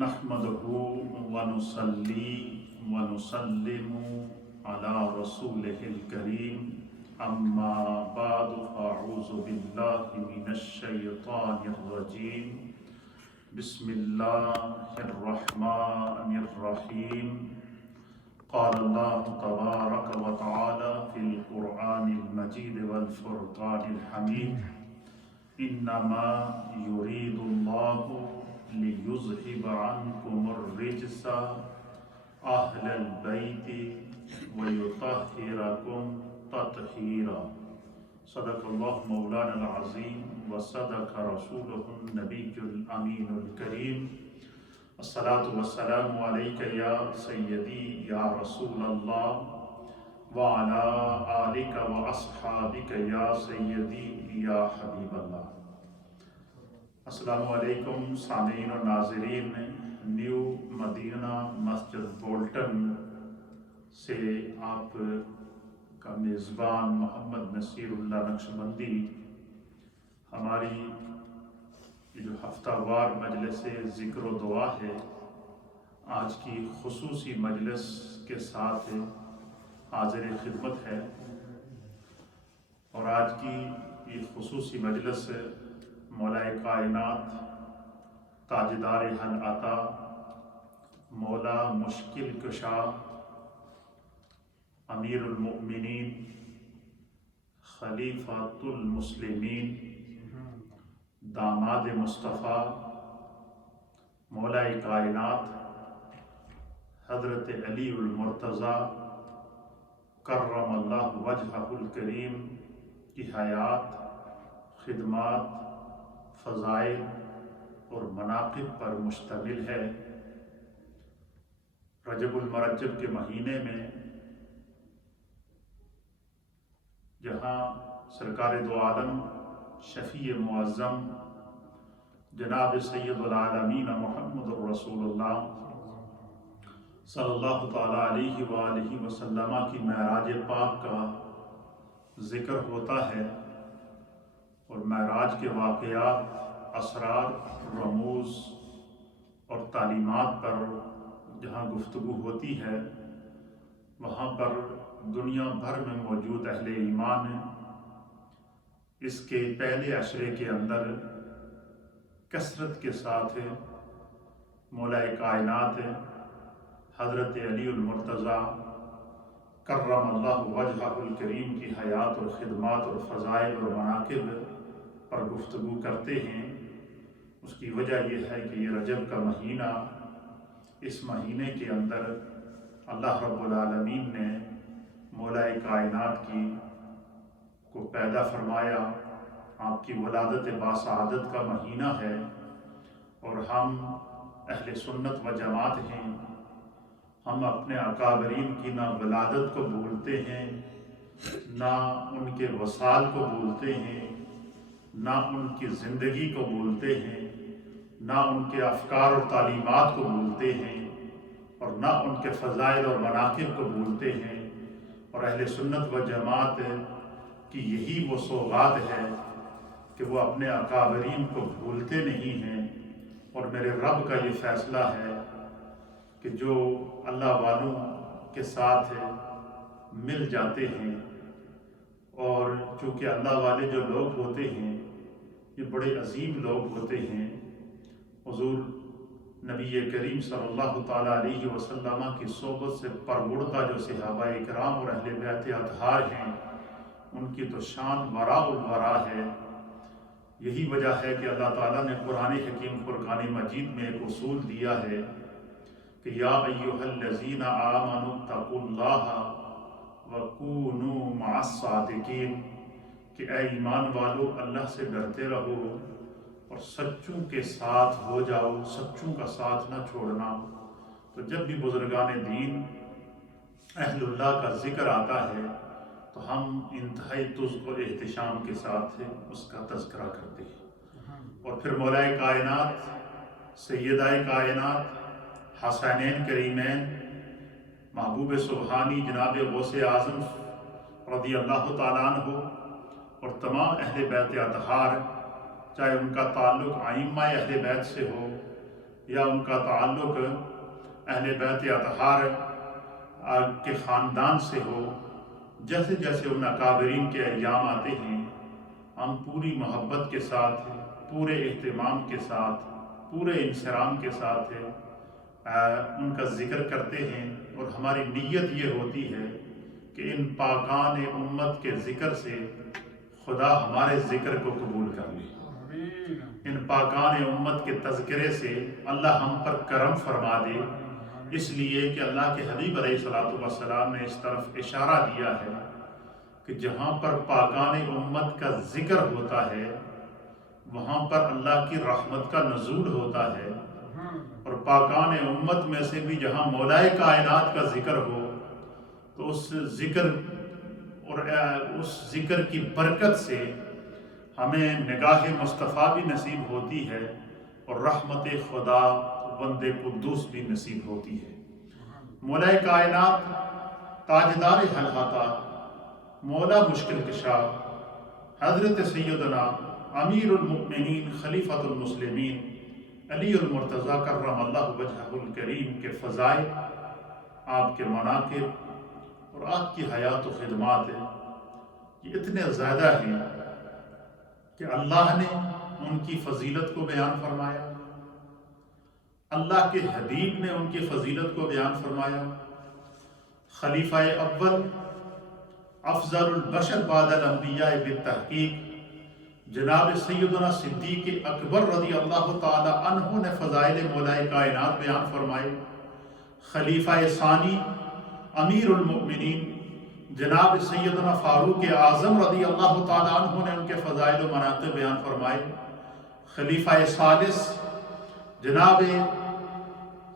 نحمده ونصلي ونسلم على رسوله الكريم اما بعد فاعوذ بالله من الشيطان الرجيم بسم الله الرحمن الرحيم قال الله تبارك وتعالى في القرآن المجيد والفرقان الحميد انما يريد الله ليذهب عنكم الرجس اهل البيت ويطهركم تطهيرا صدق الله مولانا العظيم وصدق رسوله النبي الامين الكريم الصلاة والسلام عليك يا سيدي يا رسول الله وعلى آلك وأصحابك يا سيدي یا حبیب اللہ۔ السلام علیکم سامعین و ناظرین، نیو مدینہ مسجد بولٹن سے آپ کا میزبان محمد نصیر اللہ نقشبندی ہماری جو ہفتہ وار مجلس ذکر و دعا ہے، آج کی خصوصی مجلس کے ساتھ حاضر خدمت ہے، اور آج کی یہ خصوصی مجلس مولا کائنات تاجدار حل عطا مولا مشکل کشا امیر المؤمنین خلیفۃ المسلمین داماد مصطفیٰ مولا کائنات حضرت علی المرتضیٰ کرم اللہ وجہہ الکریم کی حیات، خدمات، فضائل اور مناقب پر مشتمل ہے۔ رجب المرجب کے مہینے میں جہاں سرکار دو عالم شفیع معظم جناب سید العالمین محمد الرسول اللہ صلی اللہ تعالیٰ علیہ وآلہ وسلم کی معراج پاک کا ذکر ہوتا ہے، اور معراج کے واقعات، اسرار، رموز اور تعلیمات پر جہاں گفتگو ہوتی ہے، وہاں پر دنیا بھر میں موجود اہل ایمان اس کے پہلے عشرے کے اندر کثرت کے ساتھ مولا کائنات حضرت علی المرتضیٰ کرم اللہ وجہہ الکریم کی حیات اور خدمات اور فضائل اور مناقب پر گفتگو کرتے ہیں۔ اس کی وجہ یہ ہے کہ یہ رجب کا مہینہ، اس مہینے کے اندر اللہ رب العالمین نے مولا کائنات کو پیدا فرمایا، آپ کی ولادت باسعادت کا مہینہ ہے، اور ہم اہل سنت و جماعت ہیں۔ ہم اپنے اکابرین کی نہ ولادت کو بھولتے ہیں، نہ ان کے وصال کو بھولتے ہیں، نہ ان کی زندگی کو بھولتے ہیں، نہ ان کے افکار اور تعلیمات کو بھولتے ہیں، اور نہ ان کے فضائل اور مناقب کو بھولتے ہیں۔ اور اہل سنت و جماعت کی یہی وہ سوغات ہے کہ وہ اپنے اکابرین کو بھولتے نہیں ہیں، اور میرے رب کا یہ فیصلہ ہے کہ جو اللہ والوں کے ساتھ مل جاتے ہیں، اور چونکہ اللہ والے جو لوگ ہوتے ہیں یہ بڑے عظیم لوگ ہوتے ہیں۔ حضور نبی کریم صلی اللہ تعالیٰ علیہ وسلم کی صحبت سے پرگڑتا جو صحابہ کرام اور اہل بیت اطہار ہیں، ان کی تو شان وراء الورا ہے۔ یہی وجہ ہے کہ اللہ تعالیٰ نے قرآن حکیم فرقان مجید میں ایک اصول دیا ہے کہ یا ایھا الذین آمنوا اتقوا اللہ وکونوا مع الصادقین، کہ اے ایمان والو اللہ سے ڈرتے رہو اور سچوں کے ساتھ ہو جاؤ، سچوں کا ساتھ نہ چھوڑنا۔ تو جب بھی بزرگان دین اہل اللہ کا ذکر آتا ہے تو ہم انتہائی تذکر و احتشام کے ساتھ اس کا تذکرہ کرتے ہیں۔ اور پھر مولا کائنات سیدہ کائنات حسینین کریمین محبوب سبحانی جناب غوث اعظم رضی اللہ تعالیٰ عنہ اور تمام اہل بیت اطہار، چاہے ان کا تعلق ائمہ اہل بیت سے ہو یا ان کا تعلق اہل بیت اطہار کے خاندان سے ہو، جیسے جیسے ان اکابرین کے ایام آتے ہیں ہم پوری محبت کے ساتھ، پورے اہتمام کے ساتھ، پورے انصرام کے ساتھ ان کا ذکر کرتے ہیں، اور ہماری نیت یہ ہوتی ہے کہ ان پاکان امت کے ذکر سے خدا ہمارے ذکر کو قبول کر لے، ان پاکان امت کے تذکرے سے اللہ ہم پر کرم فرما دے، اس لیے کہ اللہ کے حبیب علیہ الصلوۃ والسلام نے اس طرف اشارہ دیا ہے کہ جہاں پر پاکان امت کا ذکر ہوتا ہے وہاں پر اللہ کی رحمت کا نزول ہوتا ہے، اور پاکان امت میں سے بھی جہاں مولائے کائنات کا ذکر ہو تو اس ذکر اور اس ذکر کی برکت سے ہمیں نگاہ مصطفیٰ بھی نصیب ہوتی ہے اور رحمت خدا بند قدوس بھی نصیب ہوتی ہے۔ مولائے کائنات، تاجدار حلقہ، مولا مشکل کشا، حضرت سیدنا امیر المؤمنین خلیفۃ المسلمین علی المرتضیٰ کرم اللہ وجہہ الکریم کے فضائل، آپ کے مناقب اور آپ کی حیات و خدمات یہ اتنے زیادہ ہیں کہ اللہ نے ان کی فضیلت کو بیان فرمایا، اللہ کے حبیب نے ان کی فضیلت کو بیان فرمایا۔ خلیفہ اول، افضل البشر بعد الانبیاء بالتحقیق، جناب سیدنا صدیق اکبر رضی اللہ تعالی عنہ نے فضائل مولائے کائنات بیان فرمائے۔ خلیفہ ثانی، امیر المؤمنین، جناب سیدنا فاروق اعظم رضی اللہ تعالی عنہ نے ان کے فضائل و مناقب بیان فرمائے۔ خلیفہ ثالث، جناب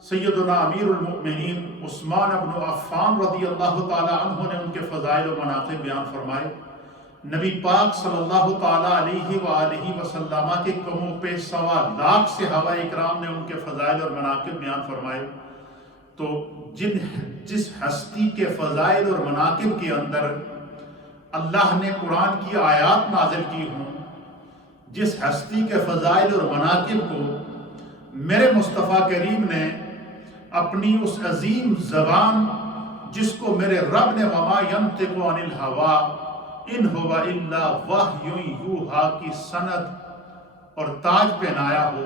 سیدنا امیر المؤمنین عثمان بن عفان رضی اللہ تعالی عنہ نے ان کے فضائل و مناقب بیان فرمائے۔ نبی پاک صلی اللہ تعالی علیہ وآلہ وسلم کے کم و پیش 1.25 لاکھ صحابہ اکرام نے ان کے فضائل اور مناقب بیان فرمائے۔ تو جس ہستی کے فضائل اور مناقب کے اندر اللہ نے قرآن کی آیات نازل کی ہوں، جس ہستی کے فضائل اور مناقب کو میرے مصطفیٰ کریم نے اپنی اس عظیم زبان، جس کو میرے رب نے وما ینطق عن الہوا ان ہوا الا وحی یوحا کی سند اور تاج پہنایا ہو،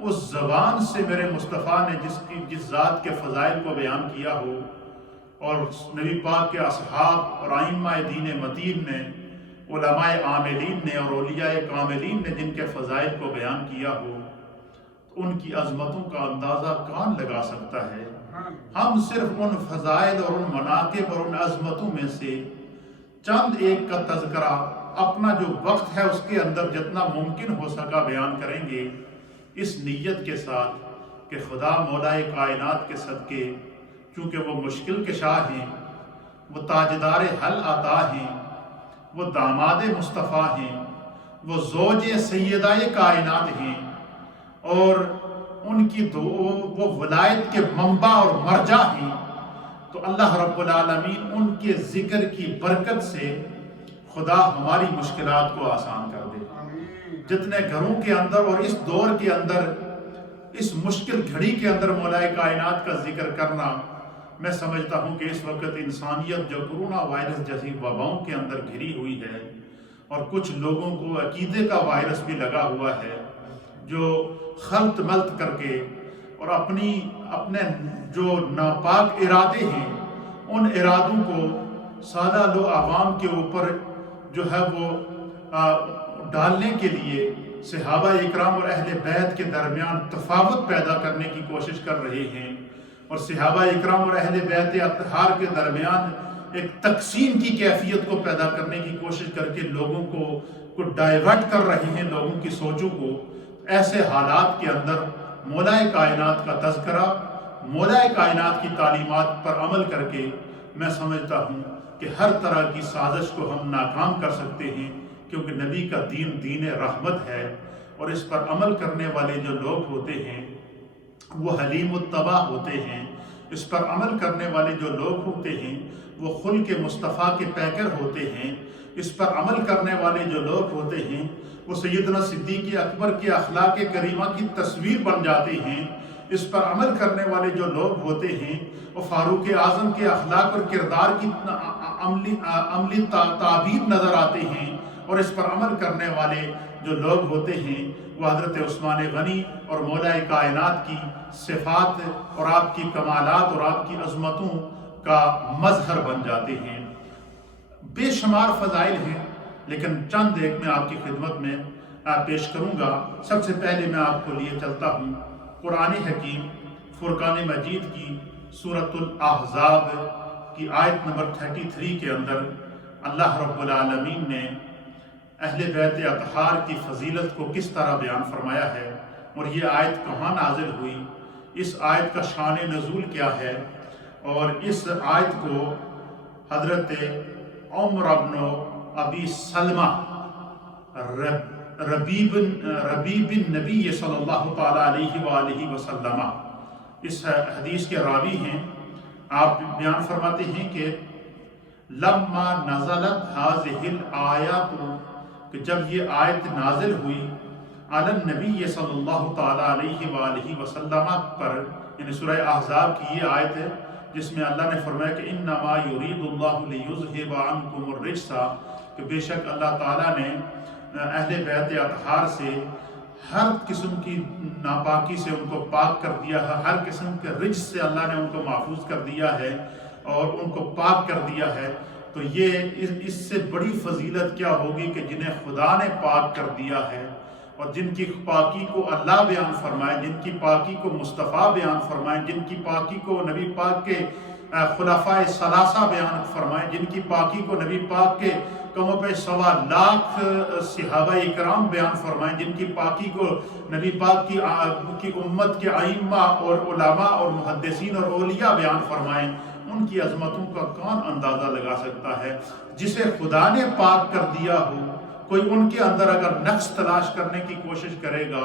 اس زبان سے میرے مصطفیٰ نے جس ذات کے فضائل کو بیان کیا ہو، اور نبی پاک کے اصحاب اور ائمہ دین متین نے، علماء عاملین نے اور اولیاء کاملین نے جن کے فضائل کو بیان کیا ہو، ان کی عظمتوں کا اندازہ کون لگا سکتا ہے؟ ہم صرف ان فضائل اور ان مناقب اور ان عظمتوں میں سے چند ایک کا تذکرہ اپنا جو وقت ہے اس کے اندر جتنا ممکن ہو سکا بیان کریں گے، اس نیت کے ساتھ کہ خدا مولائے کائنات کے صدقے، چونکہ وہ مشکل کشا ہیں، وہ تاجدار حل عطا ہیں، وہ داماد مصطفیٰ ہیں، وہ زوج سیدہ کائنات ہیں، اور ان کی وہ ولایت کے منبع اور مرجع ہیں، تو اللہ رب العالمین ان کے ذکر کی برکت سے خدا ہماری مشکلات کو آسان کر دے۔ جتنے گھروں کے اندر اور اس دور کے اندر، اس مشکل گھڑی کے اندر مولائے کائنات کا ذکر کرنا، میں سمجھتا ہوں کہ اس وقت انسانیت جو کرونا وائرس جیسی وباؤں کے اندر گھری ہوئی ہے، اور کچھ لوگوں کو عقیدے کا وائرس بھی لگا ہوا ہے، جو خلط ملط کر کے اور اپنے جو ناپاک ارادے ہیں ان ارادوں کو سادہ لو عوام کے اوپر جو ہے وہ ڈالنے کے لیے صحابہ اکرام اور اہل بیت کے درمیان تفاوت پیدا کرنے کی کوشش کر رہے ہیں، اور صحابہ اکرام اور اہل بیت اطہار کے درمیان ایک تقسیم کی کیفیت کو پیدا کرنے کی کوشش کر کے لوگوں کو ڈائیورٹ کر رہے ہیں، لوگوں کی سوچوں کو۔ ایسے حالات کے اندر مولائے کائنات کا تذکرہ، مولائے کائنات کی تعلیمات پر عمل کر کے میں سمجھتا ہوں کہ ہر طرح کی سازش کو ہم ناکام کر سکتے ہیں، کیونکہ نبی کا دین دین رحمت ہے، اور اس پر عمل کرنے والے جو لوگ ہوتے ہیں وہ حلیم الطبع ہوتے ہیں، اس پر عمل کرنے والے جو لوگ ہوتے ہیں وہ خلق مصطفیٰ کے پیکر ہوتے ہیں، اس پر عمل کرنے والے جو لوگ ہوتے ہیں وہ سیدنا صدیق اکبر کے اخلاق کریمہ کی تصویر بن جاتے ہیں، اس پر عمل کرنے والے جو لوگ ہوتے ہیں وہ فاروق اعظم کے اخلاق اور کردار کی عملی تعبیر نظر آتے ہیں، اور اس پر عمل کرنے والے جو لوگ ہوتے ہیں وہ حضرت عثمان غنی اور مولا کائنات کی صفات اور آپ کی کمالات اور آپ کی عظمتوں کا مظہر بن جاتے ہیں۔ بے شمار فضائل ہیں، لیکن چند ایک میں آپ کی خدمت میں پیش کروں گا۔ سب سے پہلے میں آپ کو لیے چلتا ہوں قرآن حکیم فرقان مجید کی سورۃ الاحزاب کی آیت نمبر 33 کے اندر اللہ رب العالمین نے اہل بیت اطہار کی فضیلت کو کس طرح بیان فرمایا ہے، اور یہ آیت کہاں نازل ہوئی، اس آیت کا شان نزول کیا ہے۔ اور اس آیت کو حضرت عمر بن ابی سلمہ ربیب النبی صلی اللہ تعالی علیہ وآلہ وسلم اس حدیث کے راوی ہیں۔ آپ بیان فرماتے ہیں کہ لما نزلت هذه الآیات، کہ جب یہ آیت نازل ہوئی علی النبی صلی اللہ تعالی علیہ وآلہ وسلم پر، یعنی سورہ احزاب کی یہ آیت ہے جس میں اللہ نے فرمایا کہ انما یرید اللہ لیذھب عنکم الرجس، کہ بے شک اللہ تعالیٰ نے اہل بیت اطہار سے ہر قسم کی ناپاکی سے ان کو پاک کر دیا ہے، ہر قسم کے رجس سے اللہ نے ان کو محفوظ کر دیا ہے اور ان کو پاک کر دیا ہے۔ تو یہ اس سے بڑی فضیلت کیا ہوگی کہ جنہیں خدا نے پاک کر دیا ہے اور جن کی پاکی کو اللہ بیان فرمائے، جن کی پاکی کو مصطفیٰ بیان فرمائے، جن کی پاکی کو نبی پاک کے خلفائے ثلاثہ بیان فرمائے، جن کی پاکی کو نبی پاک کے کم و بیش 1.25 لاکھ صحابہ اکرام بیان فرمائیں، جن کی پاکی کو نبی پاک کی امت کے ائمہ اور علماء اور محدثین اور اولیاء بیان فرمائیں، ان کی عظمتوں کا کون اندازہ لگا سکتا ہے؟ جسے خدا نے پاک کر دیا ہو، کوئی ان کے اندر اگر نقص تلاش کرنے کی کوشش کرے گا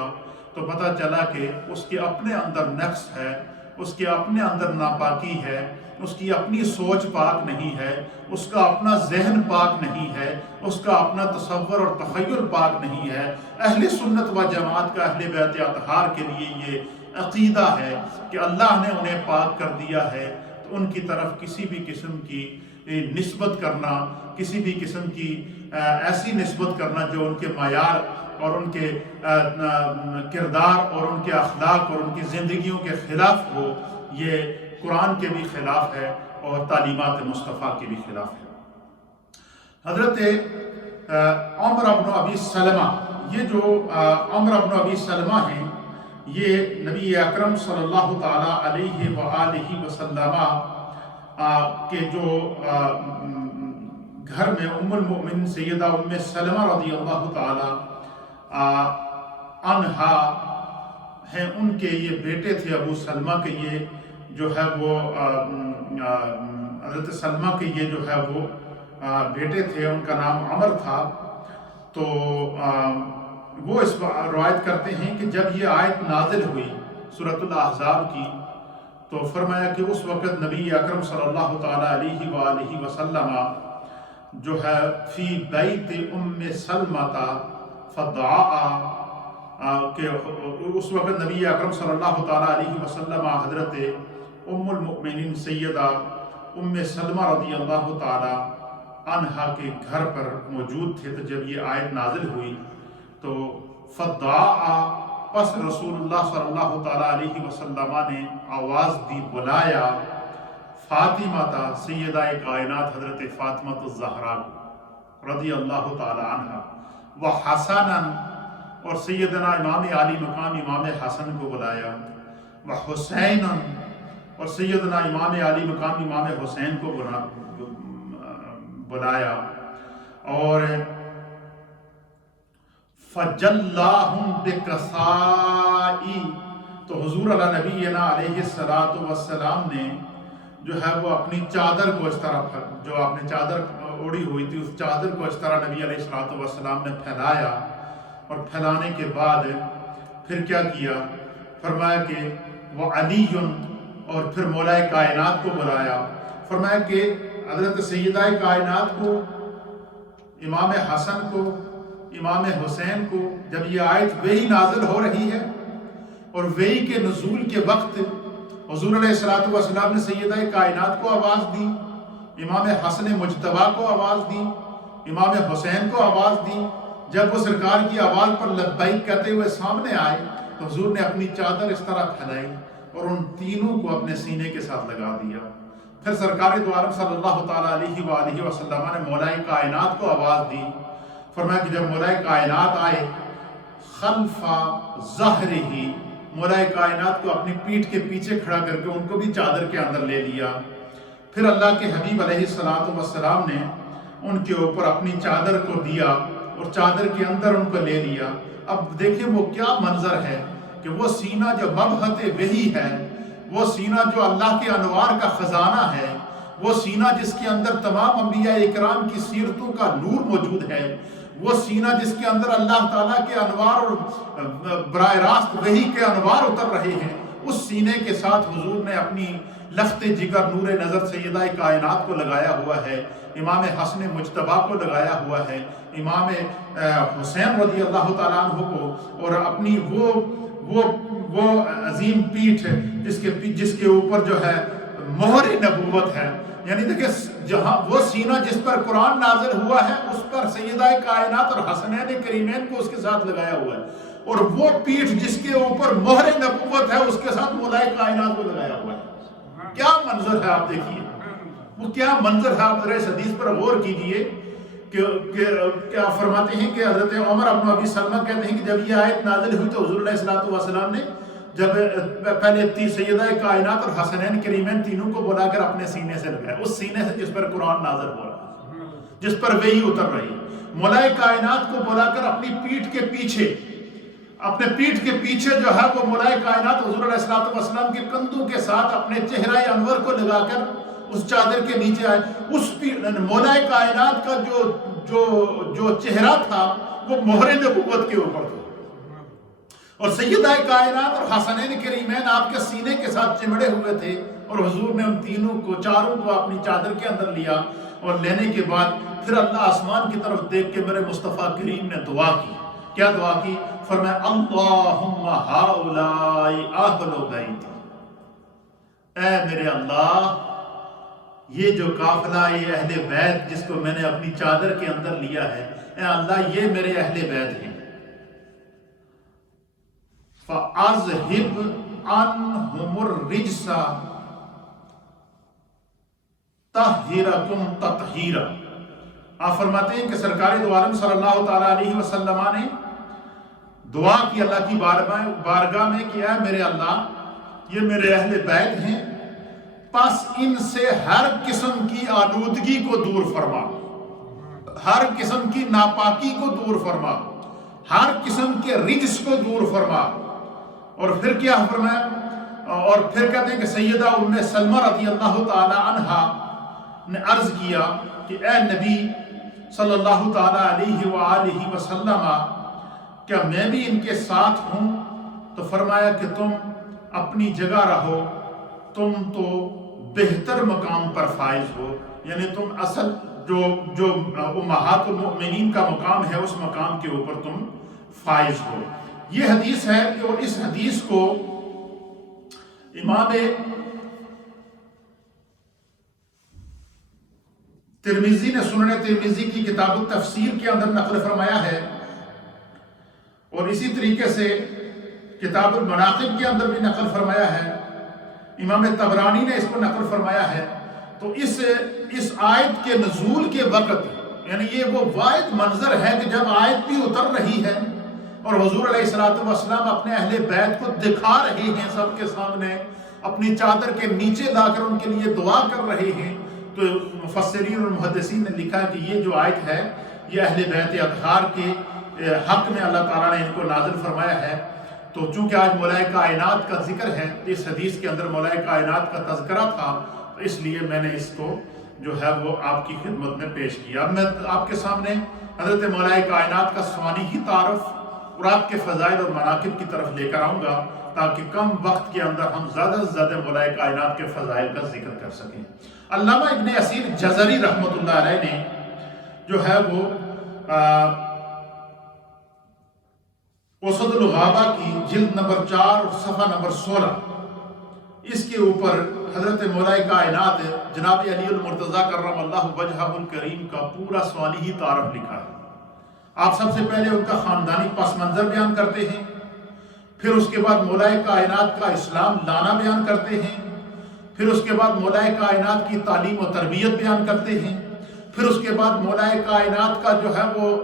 تو پتہ چلا کہ اس کے اپنے اندر نقص ہے، اس کے اپنے اندر ناپاکی ہے، اس کی اپنی سوچ پاک نہیں ہے، اس کا اپنا ذہن پاک نہیں ہے، اس کا اپنا تصور اور تخیل پاک نہیں ہے۔ اہل سنت و جماعت کا اہل بیت اطہار کے لیے یہ عقیدہ ہے کہ اللہ نے انہیں پاک کر دیا ہے، تو ان کی طرف کسی بھی قسم کی نسبت کرنا، کسی بھی قسم کی ایسی نسبت کرنا جو ان کے معیار اور ان کے کردار اور ان کے اخلاق اور ان کی زندگیوں کے خلاف ہو، یہ قرآن کے بھی خلاف ہے اور تعلیمات مصطفیٰ کے بھی خلاف ہے۔ حضرت عمر بن ابی سلمہ، یہ جو عمر بن ابی سلمہ ہیں، یہ نبی اکرم صلی اللہ تعالی علیہ وآلہ وسلم کے جو گھر میں ام المؤمن سیدہ ام سلمہ رضی اللہ تعالی عنہا ہیں، ان کے یہ بیٹے تھے ابو سلمہ کے، یہ جو ہے وہ حضرت سلمہ کے یہ جو ہے وہ بیٹے تھے، ان کا نام عمر تھا۔ تو وہ اس روایت کرتے ہیں کہ جب یہ آیت نازل ہوئی سورۃ الاحزاب کی تو فرمایا کہ اس وقت نبی اکرم صلی اللہ تعالی علیہ وآلہ وسلم جو ہے فی بیت ام سلمہ فدعا، کہ اس وقت نبی اکرم صلی اللہ تعالی علیہ وسلم حضرت ام المؤمنین سیدہ ام سلمہ رضی اللہ تعالی عنہا کے گھر پر موجود تھے۔ تو جب یہ آیت نازل ہوئی تو فدعا، پس رسول اللہ صلی اللہ تعالی علیہ وسلم نے آواز دی، بلایا فاطمہ سیدہ کائنات حضرت فاطمہ الزہرا رضی اللہ تعالی عنہ، وحسنا، اور سیدنا امام علی مقام امام حسن کو بلایا، وحسین، اور سیدنا امام علی مقام امام حسین کو بلایا، اور فجلاہم بکسائی، تو حضور علی نبینا علیہ السلام نے جو ہے وہ اپنی چادر کو اس طرح، جو آپ نے چادر اوڑی ہوئی تھی اس چادر کو اس طرح نبی علیہ السلام نے پھیلایا، اور پھیلانے کے بعد پھر کیا کیا؟ فرمایا کہ وہ علی، اور پھر مولا کائنات کو بلایا، فرمایا کہ حضرت سیدہ کائنات کو، امام حسن کو، امام حسین کو، جب یہ آیت وہی نازل ہو رہی ہے اور وحی کے نزول کے وقت حضور علیہ الصلوۃ والسلام نے سیدہ کائنات کو آواز دی، امام حسن مجتبیٰ کو آواز دی، امام حسین کو آواز دی۔ جب وہ سرکار کی آواز پر لبیک کہتے ہوئے سامنے آئے تو حضور نے اپنی چادر اس طرح پھیلائی اور ان تینوں کو اپنے سینے کے ساتھ لگا دیا۔ پھر سرکار دو عالم صلی اللہ تعالیٰ علیہ وآلہ وسلم نے مولا کائنات کو آواز دی۔ فرمایا کہ جب مولا کائنات آئے خلف ظہرہ، مولا کائنات کو اپنی پیٹھ کے پیچھے کھڑا کر کے ان کو بھی چادر کے اندر لے لیا۔ پھر اللہ کے حبیب علیہ السلام نے ان کے اوپر اپنی چادر کو دیا اور چادر کے اندر ان کو لے لیا۔ اب دیکھیں وہ کیا منظر ہے کہ وہ سینہ جو مبہت وحی ہے، وہ سینہ جو اللہ کے انوار کا خزانہ ہے، وہ سینہ جس کے اندر تمام انبیاء اکرام کی سیرتوں کا نور موجود ہے، وہ سینہ جس کے اندر اللہ تعالیٰ کے انوار اور براہ راست وحی کے انوار اتر رہے ہیں، اس سینے کے ساتھ حضور نے اپنی لخت جگر نور نظر سیدہ کائنات کو لگایا ہوا ہے، امام حسن مجتبیٰ کو لگایا ہوا ہے، امام حسین رضی اللہ تعالیٰ عنہ کو، اور اپنی وہ عظیم پیٹھ جس کے اوپر جو ہے مہر نبوت ہے، یعنی دیکھیں جہاں وہ سینہ جس پر قرآن نازل ہوا ہے اس پر سیدہ کائنات اور حسنین کریمین کو اس کے ساتھ لگایا ہوا ہے، اور وہ پیٹھ جس کے اوپر مہر نبوت ہے اس کے ساتھ مولا کائنات کو لگایا ہوا ہے۔ کیا منظر ہے، آپ دیکھیے وہ کیا منظر ہے۔ آپ ذرا اس حدیث پر غور کیجئے کہ کیا فرماتے ہیں کہ حضرت عمر بن ابی سلمہ کہتے ہیں کہ جب یہ آیت نازل ہوئی تو حضور علیہ الصلوۃ والسلام نے جب پہلے سیدہ کائنات اور حسنین کریمین تینوں کو بلا کر اپنے سینے سے لگایا، اس سینے سے جس پر قرآن نازل ہو رہا ہے، جس پر وحی اتر رہی ہے، مولا کائنات کو بلا کر اپنی پیٹھ کے پیچھے جو ہے وہ مولا کائنات حضور علیہ الصلوۃ والسلام کے کندھوں کے ساتھ اپنے چہرہ انور کو لگا کر اس چادر کے نیچے آئے۔ اس مولا کائنات کا جو چہرہ تھا وہ مہر نبوت کے اوپر تھا، اور سیدہ کائنات اور حسنین کریمین آپ کے سینے کے ساتھ چمڑے ہوئے تھے، اور حضور نے ان تینوں کو چاروں کو اپنی چادر کے اندر لیا، اور لینے کے بعد پھر اللہ آسمان کی طرف دیکھ کے میرے مصطفیٰ کریم نے دعا کی۔ کیا دعا کی؟ فرمایا اللہم ہؤلاء اہل بیتی، اے میرے اللہ یہ جو قافلہ یہ اہل بیت جس کو میں نے اپنی چادر کے اندر لیا ہے، اے اللہ یہ میرے اہل بیت ہیں، فَأَذْهِبْ عَنْهُمُ الرِّجْسَ طَهِّرَكُمْ تَطْهِيرًا۔ آپ فرماتے ہیں کہ سرکار دو عالم صلی اللہ تعالیٰ علیہ وسلم نے دعا کی اللہ کی بارگاہ میں کہ اے میرے اللہ یہ میرے اہل بیت ہیں، پس ان سے ہر قسم کی آلودگی کو دور فرما، ہر قسم کی ناپاکی کو دور فرما، ہر قسم کے رجس کو دور فرما۔ اور پھر کیا فرمایا؟ اور پھر کہتے ہیں کہ سیدہ ام سلمہ رضی اللہ تعالی عنہا نے عرض کیا کہ اے نبی صلی اللہ تعالی علیہ وآلہ وسلم کیا میں بھی ان کے ساتھ ہوں؟ تو فرمایا کہ تم اپنی جگہ رہو، تم تو بہتر مقام پر فائز ہو، یعنی تم اصل جو امہات المؤمنین کا مقام ہے اس مقام کے اوپر تم فائز ہو۔ یہ حدیث ہے، اور اس حدیث کو امام ترمذی نے سنن ترمذی کی کتاب التفسیر کے اندر نقل فرمایا ہے، اور اسی طریقے سے کتاب المناقب کے اندر بھی نقل فرمایا ہے، امام طبرانی نے اس کو نقل فرمایا ہے۔ تو اس آیت کے نزول کے وقت، یعنی یہ وہ واحد منظر ہے کہ جب آیت بھی اتر رہی ہے اور حضور علیہ السلام اپنے اہل بیت کو دکھا رہے ہیں سب کے سامنے، اپنی چادر کے نیچے لا کر ان کے لیے دعا کر رہے ہیں، تو مفسرین اور محدثین نے لکھا کہ یہ جو آیت ہے یہ اہل بیت اطہار کے حق میں اللہ تعالیٰ نے ان کو نازل فرمایا ہے۔ تو چونکہ آج مولا کائنات کا ذکر ہے، اس حدیث کے اندر مولا کائنات کا تذکرہ تھا، تو اس لیے میں نے اس کو جو ہے وہ آپ کی خدمت میں پیش کیا۔ اب میں آپ کے سامنے حضرت مولا کائنات کا ثانی تعارف اور آپ کے فضائل اور مناقب کی طرف لے کر آؤں گا، تاکہ کم وقت کے اندر ہم زیادہ سے زیادہ مولا کائنات کے فضائل کا ذکر کر سکیں۔ علامہ ابن اسیر جزری رحمۃ اللہ علیہ نے جو ہے وہ اوسط الغابہ کی جلد نمبر 4 اور صفحہ نمبر 16، اس کے اوپر حضرت مولا کائنات جناب علی المرتضیٰ کرم اللہ وجہہ الکریم کا پورا سوانحی تعارف لکھا ہے۔ آپ سب سے پہلے ان کا خاندانی پس منظر بیان کرتے ہیں، پھر اس کے بعد مولا کائنات کا اسلام لانا بیان کرتے ہیں، پھر اس کے بعد مولا کائنات کی تعلیم و تربیت بیان کرتے ہیں، پھر اس کے بعد مولا کائنات کا جو ہے وہ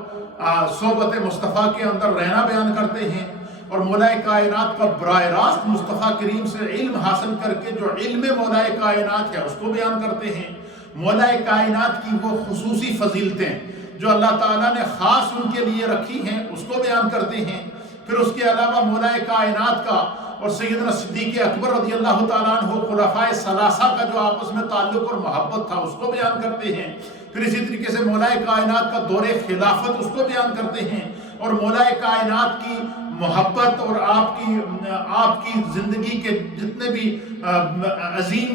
صحبت مصطفیٰ کے اندر رہنا بیان کرتے ہیں، اور مولا کائنات کا براہ راست مصطفیٰ کریم سے علم حاصل کر کے جو علم مولا کائنات ہے اس کو بیان کرتے ہیں۔ مولا کائنات کی وہ خصوصی فضیلتیں جو اللہ تعالیٰ نے خاص ان کے لیے رکھی ہیں اس کو بیان کرتے ہیں۔ پھر اس کے علاوہ مولا کائنات کا اور سیدنا صدیق اکبر رضی اللہ تعالیٰ عنہ خلفائے ثلاثہ کا جو آپس میں تعلق اور محبت تھا اس کو بیان کرتے ہیں۔ پھر اسی طریقے سے مولا کائنات کا دور خلافت اس کو بیان کرتے ہیں، اور مولا کائنات کی محبت اور آپ کی زندگی کے جتنے بھی عظیم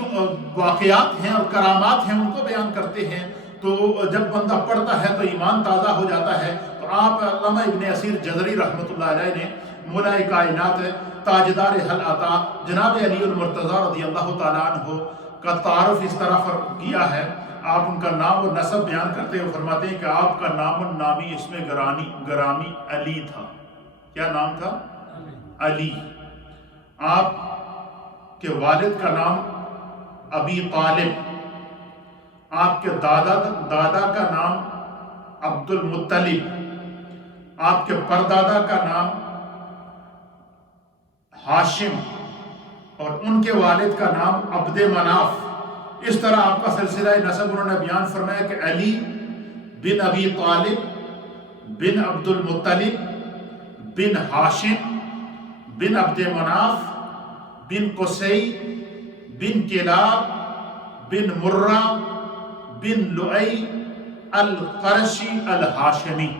واقعات ہیں اور کرامات ہیں ان کو بیان کرتے ہیں۔ تو جب بندہ پڑھتا ہے تو ایمان تازہ ہو جاتا ہے۔ تو آپ علامہ ابن اسیر جزری رحمۃ اللہ علیہ نے مولا کائنات تاجدار حل عطا جناب علی المرتضیٰ رضی اللہ تعالیٰ عنہ کا تعارف اس طرح کیا ہے۔ آپ ان کا نام و نسب بیان کرتے ہوئے فرماتے ہیں کہ آپ کا نام النامی اس میں گرامی علی تھا۔ کیا نام تھا؟ علی۔ آپ کے والد کا نام ابی طالب، آپ کے دادا کا نام عبد المطلب، آپ کے پردادا کا نام ہاشم، اور ان کے والد کا نام عبد مناف۔ اس طرح آپ کا سلسلہ نسب انہوں نے بیان فرمایا کہ علی بن ابی طالب بن عبد المطلب بن ہاشم بن عبد مناف بن قصی بن کلاب بن مرہ بن لؤی القرشی الہاشمی۔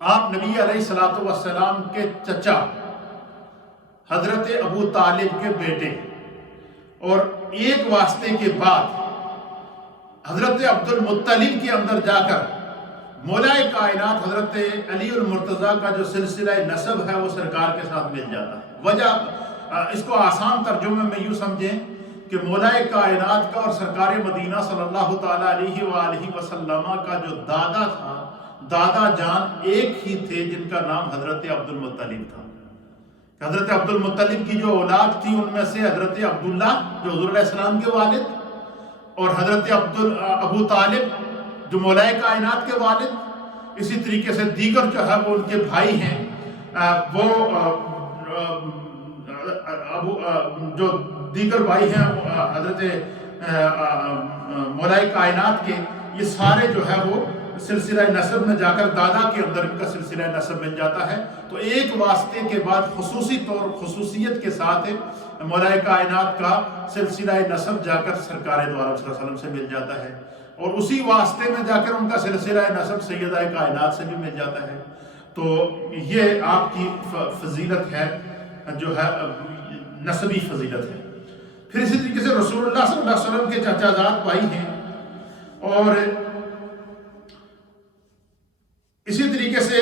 آپ نبی علیہ السلام کے چچا حضرت ابو طالب کے بیٹے، اور ایک واسطے کے بعد حضرت عبد المطلب کے اندر جا کر مولا کائنات حضرت علی المرتضیٰ کا جو سلسلہ نسب ہے وہ سرکار کے ساتھ مل جاتا ہے۔ وجہ اس کو آسان ترجمے میں یوں سمجھیں کہ مولا کائنات کا اور سرکار مدینہ صلی اللہ تعالیٰ علیہ وآلہ وسلم کا جو دادا تھا، دادا جان ایک ہی تھے جن کا نام حضرت عبد المطلب تھا۔ حضرت عبد المطلب کی جو اولاد تھی ان میں سے حضرت عبداللہ جو حضور علیہ السلام کے والد، اور حضرت ابو طالب جو مولا کائنات کے والد، اسی طریقے سے دیگر جو ہے وہ ان کے بھائی ہیں، وہ جو دیگر بھائی ہیں حضرت مولا کائنات کے، یہ سارے جو ہے وہ سلسلہ نسب میں جا کر دادا کے اندر ان کا سلسلہ نسب مل جاتا ہے۔ تو ایک واسطے کے بعد خصوصیت کے ساتھ مولا کائنات کا سلسلہ نسب جا کر سرکار دو عالم صلی اللہ علیہ وسلم سے مل جاتا ہے، اور اسی واسطے میں جا کر ان کا سلسلہ نسب سیدہ کائنات سے بھی مل جاتا ہے۔ تو یہ آپ کی فضیلت ہے جو ہے نسبی فضیلت ہے۔ پھر اسی طریقے سے رسول اللہ صلی اللہ علیہ وسلم کے چچا زاد بھائی ہیں، اور اسی طریقے سے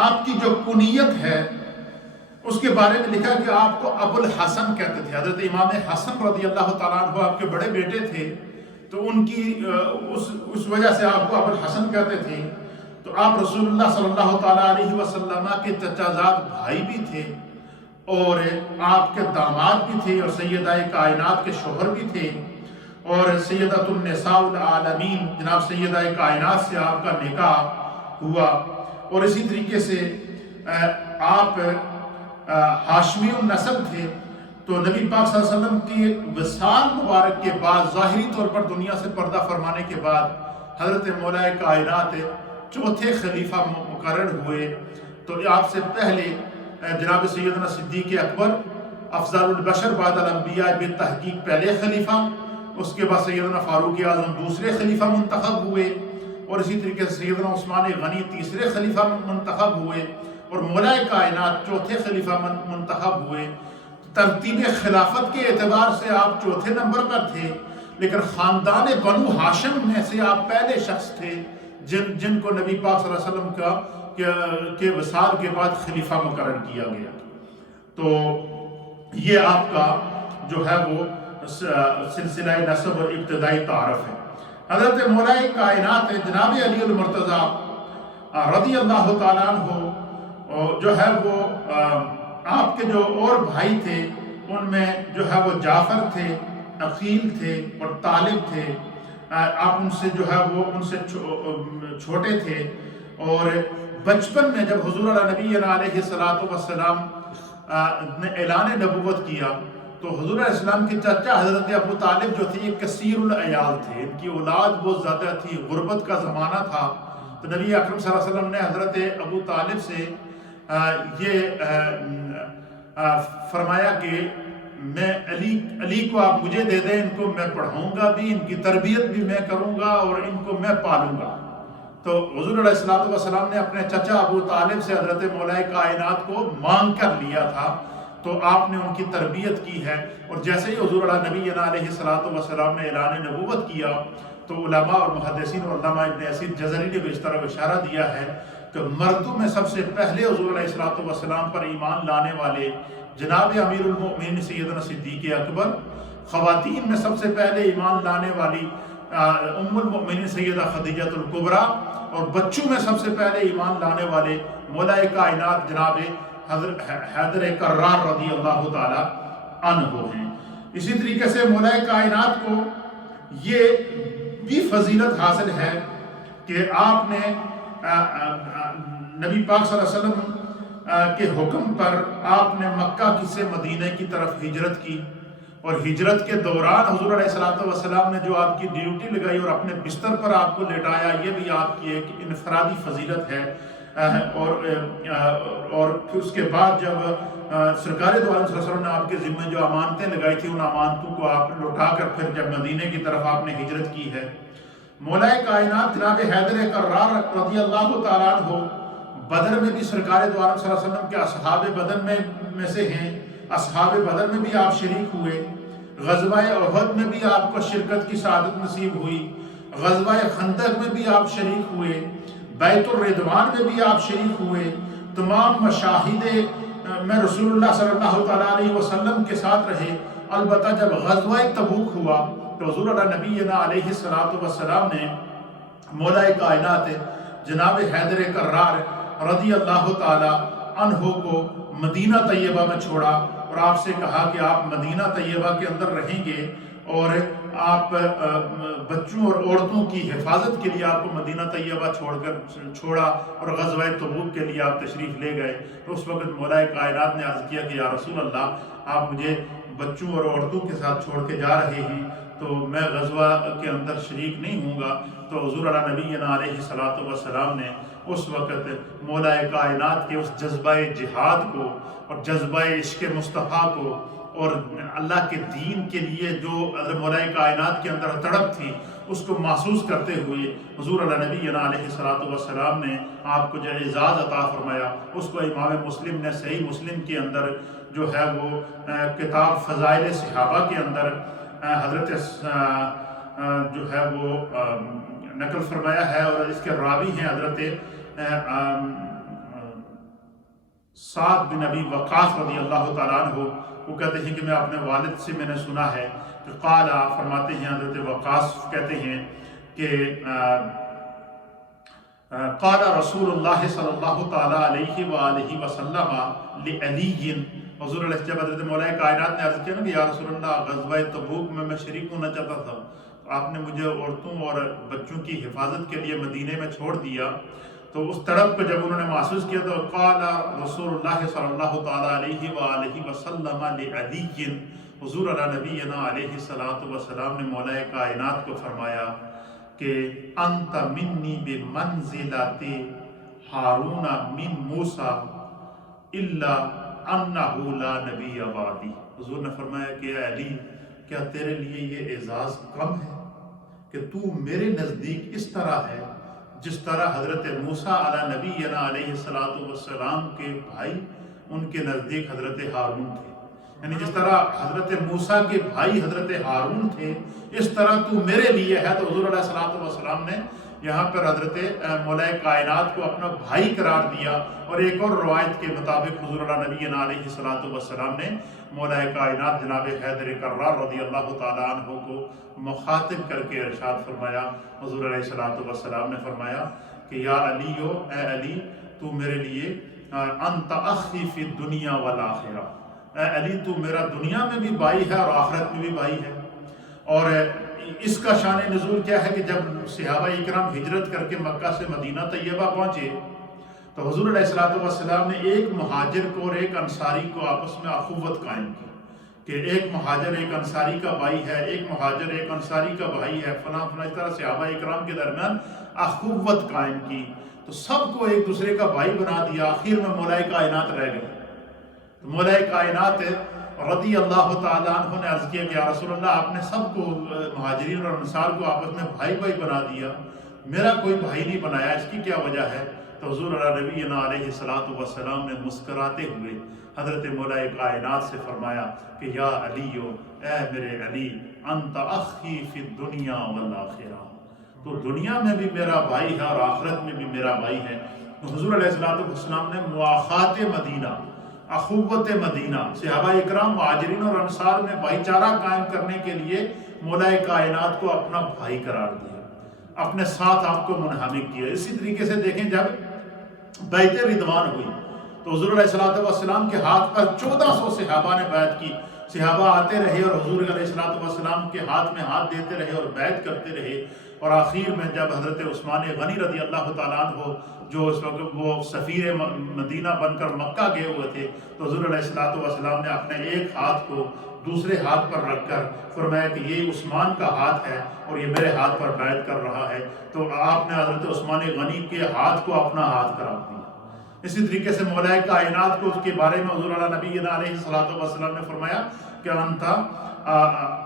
آپ کی جو کنیت ہے اس کے بارے میں لکھا کہ آپ کو ابو الحسن کہتے تھے۔ حضرت امام حسن رضی اللہ تعالیٰ عنہ آپ کے بڑے بیٹے تھے، تو ان کی اس وجہ سے آپ کو ابو الحسن کہتے تھے۔ تو آپ رسول اللہ صلی اللہ تعالیٰ علیہ وسلم کے چچا زاد بھائی بھی تھے، اور آپ کے داماد بھی تھے، اور سیدہ کائنات کے شوہر بھی تھے، اور سیدۃ النساء العالمین جناب سیدہ کائنات سے آپ کا نکاح ہوا۔ اور اسی طریقے سے آپ ہاشمی النسب تھے۔ تو نبی پاک صلی اللہ علیہ وسلم کی وصال مبارک کے بعد ظاہری طور پر دنیا سے پردہ فرمانے کے بعد حضرت مولا کائنات چوتھے خلیفہ مقرر ہوئے۔ تو آپ سے پہلے جناب سیدنا صدیق اکبر افضل البشر بعد الانبیاء بالتحقیق پہلے خلیفہ، اس کے بعد سیدنا فاروق اعظم دوسرے خلیفہ منتخب ہوئے، اور اسی طریقے سے سیدنا عثمان غنی تیسرے خلیفہ منتخب ہوئے، اور مولا کائنات چوتھے خلیفہ منتخب ہوئے۔ ترتیب خلافت کے اعتبار سے آپ چوتھے نمبر پر تھے، لیکن خاندان بنو ہاشم میں سے آپ پہلے شخص تھے جن کو نبی پاک صلی اللہ علیہ وسلم کے وصال کے بعد خلیفہ مقرر کیا گیا۔ تو یہ آپ کا جو ہے وہ سلسلہ نسب اور ابتدائی تعارف ہے۔ حضرت مولا کائنات جناب علی المرتضیٰ رضی اللہ تعالیٰ عنہ جو ہے وہ آپ کے جو اور بھائی تھے ان میں جو ہے وہ جعفر تھے، عقیل تھے اور طالب تھے۔ آپ ان سے جو ہے وہ ان سے چھوٹے تھے، اور بچپن میں جب حضور نبی علیہ السلام نے اعلان نبوت کیا تو حضور علیہ السلام کے چچا حضرت ابو طالب جو تھے یہ کثیر العیال تھے، ان کی اولاد بہت زیادہ تھی، غربت کا زمانہ تھا۔ تو نبی اکرم صلی اللہ علیہ وسلم نے حضرت ابو طالب سے یہ فرمایا کہ میں علی کو آپ مجھے دے دیں، ان کو میں پڑھاؤں گا بھی، ان کی تربیت بھی میں کروں گا اور ان کو میں پالوں گا۔ تو حضور علیہ السلام نے اپنے چچا ابو طالب سے حضرت مولا کائنات کو مانگ کر لیا تھا، تو آپ نے ان کی تربیت کی ہے۔ اور جیسے ہی حضور نبی علیہ السلام نے اعلان نبوت کیا تو علماء اور محدثین اور علامہ ابن اسیر جزری نے بھی اس طرح اشارہ دیا ہے کہ مردوں میں سب سے پہلے حضور علیہ السلام پر ایمان لانے والے جناب امیر المؤمنین سیدنا صدیق اکبر، خواتین میں سب سے پہلے ایمان لانے والی ام المؤمنین سیدہ خدیجہ الکبریٰ، اور بچوں میں سب سے پہلے ایمان لانے والے مولا کائنات جناب حضرت حیدر کرار رضی اللہ تعالی عنہ ہیں۔ اسی طریقے سے مولا کائنات کو یہ بھی فضیلت حاصل ہے کہ آپ نے نبی پاک صلی اللہ علیہ وسلم کے حکم پر آپ نے مکہ سے مدینہ کی طرف ہجرت کی، اور ہجرت کے دوران حضور علیہ السلام نے جو آپ کی ڈیوٹی لگائی اور اپنے بستر پر آپ کو لٹایا، یہ بھی آپ کی ایک انفرادی فضیلت ہے۔ اور پھر اس کے بعد جب سرکار دو عالم صلی اللہ علیہ وسلم نے آپ کے ذمہ جو امانتیں لگائی تھی، ان امانتوں کو آپ لوٹا کر پھر جب مدینے کی طرف آپ نے ہجرت کی ہے۔ مولا کائنات جناب حیدر کرار رضی اللہ تعالیٰ عنہ بدر میں بھی سرکار دو عالم صلی اللہ علیہ وسلم کے اصحاب بدر میں سے ہیں، اصحاب بدر میں بھی آپ شریک ہوئے، غزوہ احد میں بھی آپ کو شرکت کی سعادت نصیب ہوئی، غزوہ خندق میں بھی آپ شریک ہوئے، بیت الرضوان میں بھی آپ شریک ہوئے۔ تمام مشاہد میں رسول اللہ صلی اللہ تعالیٰ علیہ وسلم کے ساتھ رہے۔ البتہ جب غزوہ تبوک ہوا تو حضور نبی علیہ السلام نے مولا کائنات جناب حیدر کرار رضی اللہ تعالی عنہ کو مدینہ طیبہ میں چھوڑا، اور آپ سے کہا کہ آپ مدینہ طیبہ کے اندر رہیں گے، اور آپ بچوں اور عورتوں کی حفاظت کے لیے آپ کو مدینہ طیبہ چھوڑا، اور غزوہ تبوک کے لیے آپ تشریف لے گئے۔ تو اس وقت مولا کائنات نے عرض کیا کہ یا رسول اللہ، آپ مجھے بچوں اور عورتوں کے ساتھ چھوڑ کے جا رہے ہیں، تو میں غزوہ کے اندر شریک نہیں ہوں گا۔ تو حضور نبی علیہ السلام نے اس وقت مولا کائنات کے اس جذبہ جہاد کو اور جذبہ عشق مصطفیٰ کو اور اللہ کے دین کے لیے جو مولا کائنات کے اندر تڑپ تھی، اس کو محسوس کرتے ہوئے حضور نبی علیہ السلام نے آپ کو جو اعزاز عطا فرمایا۔ اس کو امام مسلم نے صحیح مسلم کے اندر جو ہے وہ کتاب فضائل صحابہ کے اندر حضرت جو ہے وہ نقل فرمایا ہے، اور اس کے راوی ہیں حضرت سعد بن ابی وقاص رضی اللہ تعالیٰ عنہ۔ وہ کہتے ہیں کہ میں اپنے والد سے میں نے سنا ہے کہ قال، فرماتے ہیں حضرت وقاص کہتے ہیں کہ قال رسول اللہ صلی اللہ تعالیٰ علیہ وآلہ وسلم لعلی، حضور علیہ جب حضرت مولا کائنات نے عرض کیا نا کہ یا رسول اللہ غزوہ تبوک میں شریک ہونا چاہتا تھا، تو آپ نے مجھے عورتوں اور بچوں کی حفاظت کے لیے مدینے میں چھوڑ دیا۔ تو اس تڑپ کو جب انہوں نے محسوس کیا تو قال رسول اللہ صلی اللہ تعالیٰ علیہ وآلہ وسلم لعلی، حضور نبی علیہ السلام نے مولا کائنات کو فرمایا کہ انت منی بمنزلۃ ہارون من موسیٰ الا انہ لا نبی بعدی۔ حضور نے فرمایا کہ اے علی، کیا تیرے لیے یہ اعزاز کم ہے کہ تو میرے نزدیک اس طرح ہے جس طرح حضرت موسیٰ علی نبی علیہ السلام کے بھائی ان کے نزدیک حضرت ہارون تھے، یعنی جس طرح حضرت موسیٰ کے بھائی حضرت ہارون تھے، اس طرح تو میرے لیے ہے۔ تو حضور علیہ السلام نے یہاں پر حضرت مولا کائنات کو اپنا بھائی قرار دیا، اور ایک اور روایت کے مطابق حضور اللہ نبی علیہ الصلوۃ والسلام نے مولا کائنات جناب حیدر کرار رضی اللہ تعالیٰ عنہ کو مخاطب کر کے ارشاد فرمایا، حضور علیہ الصلوۃ والسلام نے فرمایا کہ یا علیو، اے علی، تو میرے لیے انت اخی فی الدنیا والآخرہ، اے علی تو میرا دنیا میں بھی بھائی ہے اور آخرت میں بھی بھائی ہے۔ اور اس کا شان نزول کیا ہے کہ جب صحابہ اکرام ہجرت کر کے مکہ سے مدینہ طیبہ پہنچے تو حضور علیہ الصلوۃ والسلام نے ایک مہاجر کو اور ایک انصاری کو آپس میں اخوت قائم کی کہ ایک مہاجر ایک انصاری کا بھائی ہے، ایک مہاجر ایک انصاری کا بھائی ہے، فلاں فلاں، اس طرح صحابہ اکرام کے درمیان اخوت قائم کی، تو سب کو ایک دوسرے کا بھائی بنا دیا۔ آخر میں مولا کائنات رہ گئے، تو مولا کائنات رضی اللہ تعالیٰ عنہ نے عرض کیا کہ یا رسول اللہ، آپ نے سب کو مہاجرین اور انصار کو آپس میں بھائی بھائی بنا دیا، میرا کوئی بھائی نہیں بنایا، اس کی کیا وجہ ہے؟ تو حضور نبی علیہ الصلوۃ والسلام نے مسکراتے ہوئے حضرت مولا کائنات سے فرمایا کہ یا علیو، اے میرے علی، انت اخی فی الدنیا والآخرہ، تو دنیا میں بھی میرا بھائی ہے اور آخرت میں بھی میرا بھائی ہے۔ تو حضور علیہ الصلوۃ والسلام نے مواخات مدینہ، اخوت مدینہ، صحابہ اکرام مہاجرین اور انصار میں بھائی چارہ قائم کرنے کے لیے مولا کائنات کو اپنا بھائی قرار دیا، اپنے ساتھ آپ کو منہمک کیا۔ اسی طریقے سے دیکھیں جب بیعت رضوان ہوئی تو حضور علیہ الصلوۃ والسلام کے ہاتھ پر 1400 صحابہ نے بیعت کی۔ صحابہ آتے رہے اور حضور علیہ الصلوۃ والسلام کے ہاتھ میں ہاتھ دیتے رہے اور بیعت کرتے رہے، اور آخر میں جب حضرت عثمان غنی رضی اللہ تعالیٰ عنہ جو اس وقت وہ سفیر مدینہ بن کر مکہ گئے ہوئے تھے، تو حضور علیہ الصلوۃ والسلام نے اپنے ایک ہاتھ کو دوسرے ہاتھ پر رکھ کر فرمایا کہ یہ عثمان کا ہاتھ ہے اور یہ میرے ہاتھ پر بیعت کر رہا ہے، تو آپ نے حضرت عثمان غنی کے ہاتھ کو اپنا ہاتھ قرار دیا۔ اسی طریقے سے مولا کائنات کو اس کے بارے میں حضور اللہ نبی علیہ الصلوۃ والسلام نے فرمایا کہ انت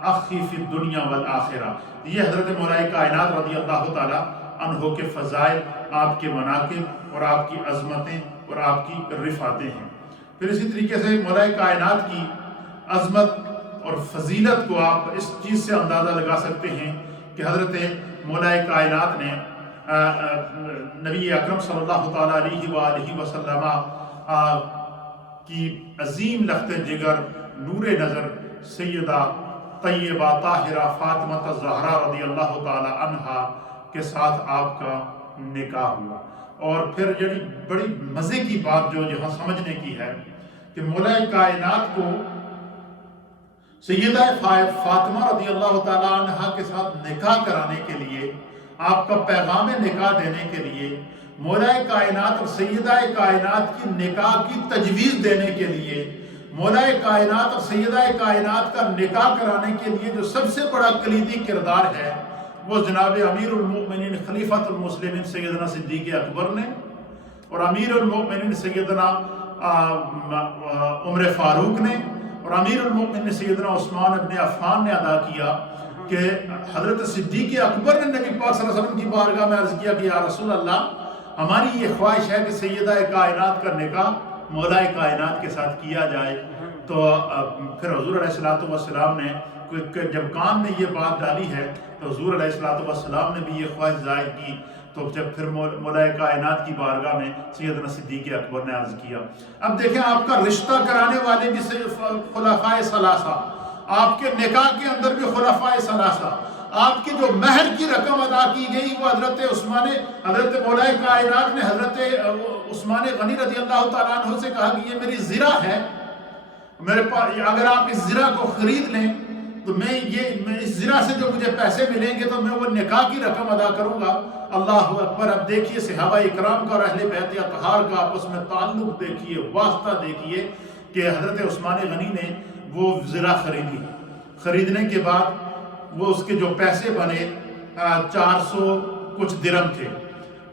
اخی فی الدنیا والآخرہ۔ یہ حضرت مولا کائنات رضی اللہ تعالی عنہ کے فضائل، آپ کے مناقب اور آپ کی عظمتیں اور آپ کی رفعتیں ہیں۔ پھر اسی طریقے سے مولا کائنات کی عظمت اور فضیلت کو آپ اس چیز سے اندازہ لگا سکتے ہیں کہ حضرت مولا کائنات نے نبی اکرم صلی اللہ تعالیٰ علیہ وآلہ وسلم کی عظیم لخت جگر، نور نظر سیدہ طیبہ طاہرہ فاطمہ الزہرا رضی اللہ تعالیٰ عنہا کے ساتھ آپ کا نکاح ہوا۔ اور پھر یعنی بڑی مزے کی بات جو یہاں سمجھنے کی ہے کہ مولا کائنات کو سیدہ فاطمہ رضی اللہ تعالیٰ عنہا کے ساتھ نکاح کرانے کے لیے، آپ کا پیغام نکاح دینے کے لیے، مولا کائنات اور سیدہ کائنات کی نکاح کی تجویز دینے کے لیے، مولا کائنات اور سیدہ کائنات کا نکاح کرانے کے لیے جو سب سے بڑا کلیدی کردار ہے وہ جناب امیر المؤمنین خلیفۃ المسلمین سیدنا صدیق اکبر نے، اور امیر المؤمنین سیدنا عمر فاروق نے، اور امیر المؤمنین سیدنا عثمان ابن عفان نے ادا کیا کہ حضرت صدیق اکبر نے نبی پاک صلی اللہ علیہ وسلم کی بارگاہ میں عرض کیا کہ یا رسول اللہ، ہماری یہ خواہش ہے کہ سیدہ کائنات کا نکاح مولا کائنات کے ساتھ کیا جائے۔ تو پھر حضور علیہ الصلوۃ والسلام نے جب کان میں یہ بات ڈالی ہے تو حضور علیہ الصلوۃ والسلام نے بھی یہ خواہش ظاہر کی، تو جب پھر مولا کائنات کی بارگاہ میں سیدنا صدیق اکبر نے عرض کیا۔ اب دیکھیں آپ کا رشتہ کرانے والے بھی خلفائے ثلاثہ، آپ کے نکاح کے اندر بھی خلفائے ثلاثہ، آپ کی جو مہر کی رقم ادا کی گئی وہ حضرت مولا کائنات نے حضرت عثمان غنی رضی اللہ تعالیٰ عنہ سے کہا کہ یہ میری زرہ ہے، میرے پاس اگر آپ اس زرہ کو خرید لیں تو میں اس زرہ سے جو مجھے پیسے ملیں گے تو میں وہ نکاح کی رقم ادا کروں گا۔ اللہ اکبر۔ اب دیکھیے صحابہ اکرام کا اور اہل بیت اطہار کا آپس میں تعلق دیکھیے، واسطہ دیکھیے کہ حضرت عثمان غنی نے وہ زرہ خریدی، خریدنے کے بعد وہ اس کے جو پیسے بنے 400 کچھ درہم تھے،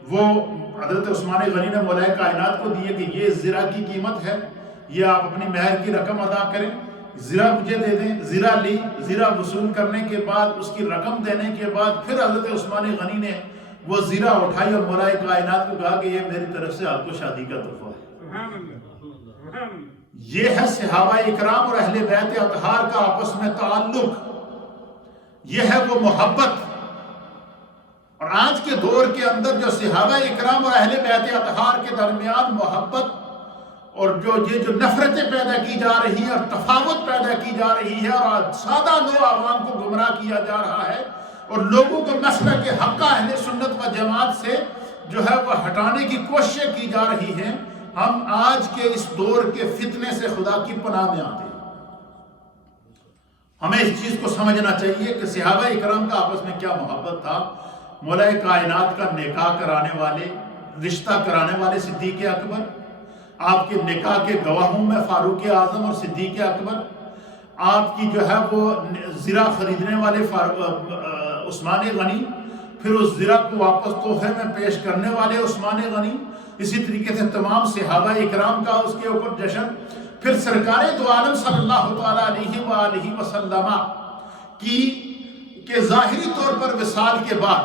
وہ حضرت عثمان غنی نے مولا کائنات کو دیے کہ یہ زرہ کی قیمت ہے، یہ آپ اپنی مہر کی رقم ادا کریں، زرہ مجھے دے دیں۔ زرہ لی، زرہ وصول کرنے کے بعد اس کی رقم دینے کے بعد پھر حضرت عثمان غنی نے وہ زرہ اٹھائی اور مولا کائنات کو کہا کہ یہ میری طرف سے آپ کو شادی کا تحفہ ہے۔ یہ ہے صحابہ اکرام اور اہل بیت اطہار کا آپس میں تعلق، یہ ہے وہ محبت اور آج کے دور کے اندر جو صحابہ اکرام اور اہل بیت اطہار کے درمیان محبت اور جو نفرتیں پیدا کی جا رہی ہیں اور تفاوت پیدا کی جا رہی ہے اور سادہ نو عوام کو گمراہ کیا جا رہا ہے اور لوگوں کو مسلک حق اہل سنت و جماعت سے جو ہے وہ ہٹانے کی کوششیں کی جا رہی ہیں، ہم آج کے اس دور کے فتنے سے خدا کی پناہ میں آتے ہیں۔ ہمیں اس چیز کو سمجھنا چاہیے کہ صحابہ اکرام کا آپس میں کیا محبت تھا۔ مولا کائنات کا نکاح کرانے والے، رشتہ کرانے والے صدیق اکبر، آپ کے نکاح کے گواہوں میں فاروق اعظم اور صدیق اکبر، آپ کی جو ہے وہ زرہ خریدنے والے عثمان غنی، پھر اس زرہ کو واپس تحفے میں پیش کرنے والے عثمان غنی، اسی طریقے سے تمام صحابہ اکرام کا اس کے اوپر جشن، پھر سرکار دو عالم صلی اللہ تعالیٰ علیہ وآلہ وسلم کی ظاہری طور پر وصال کے بعد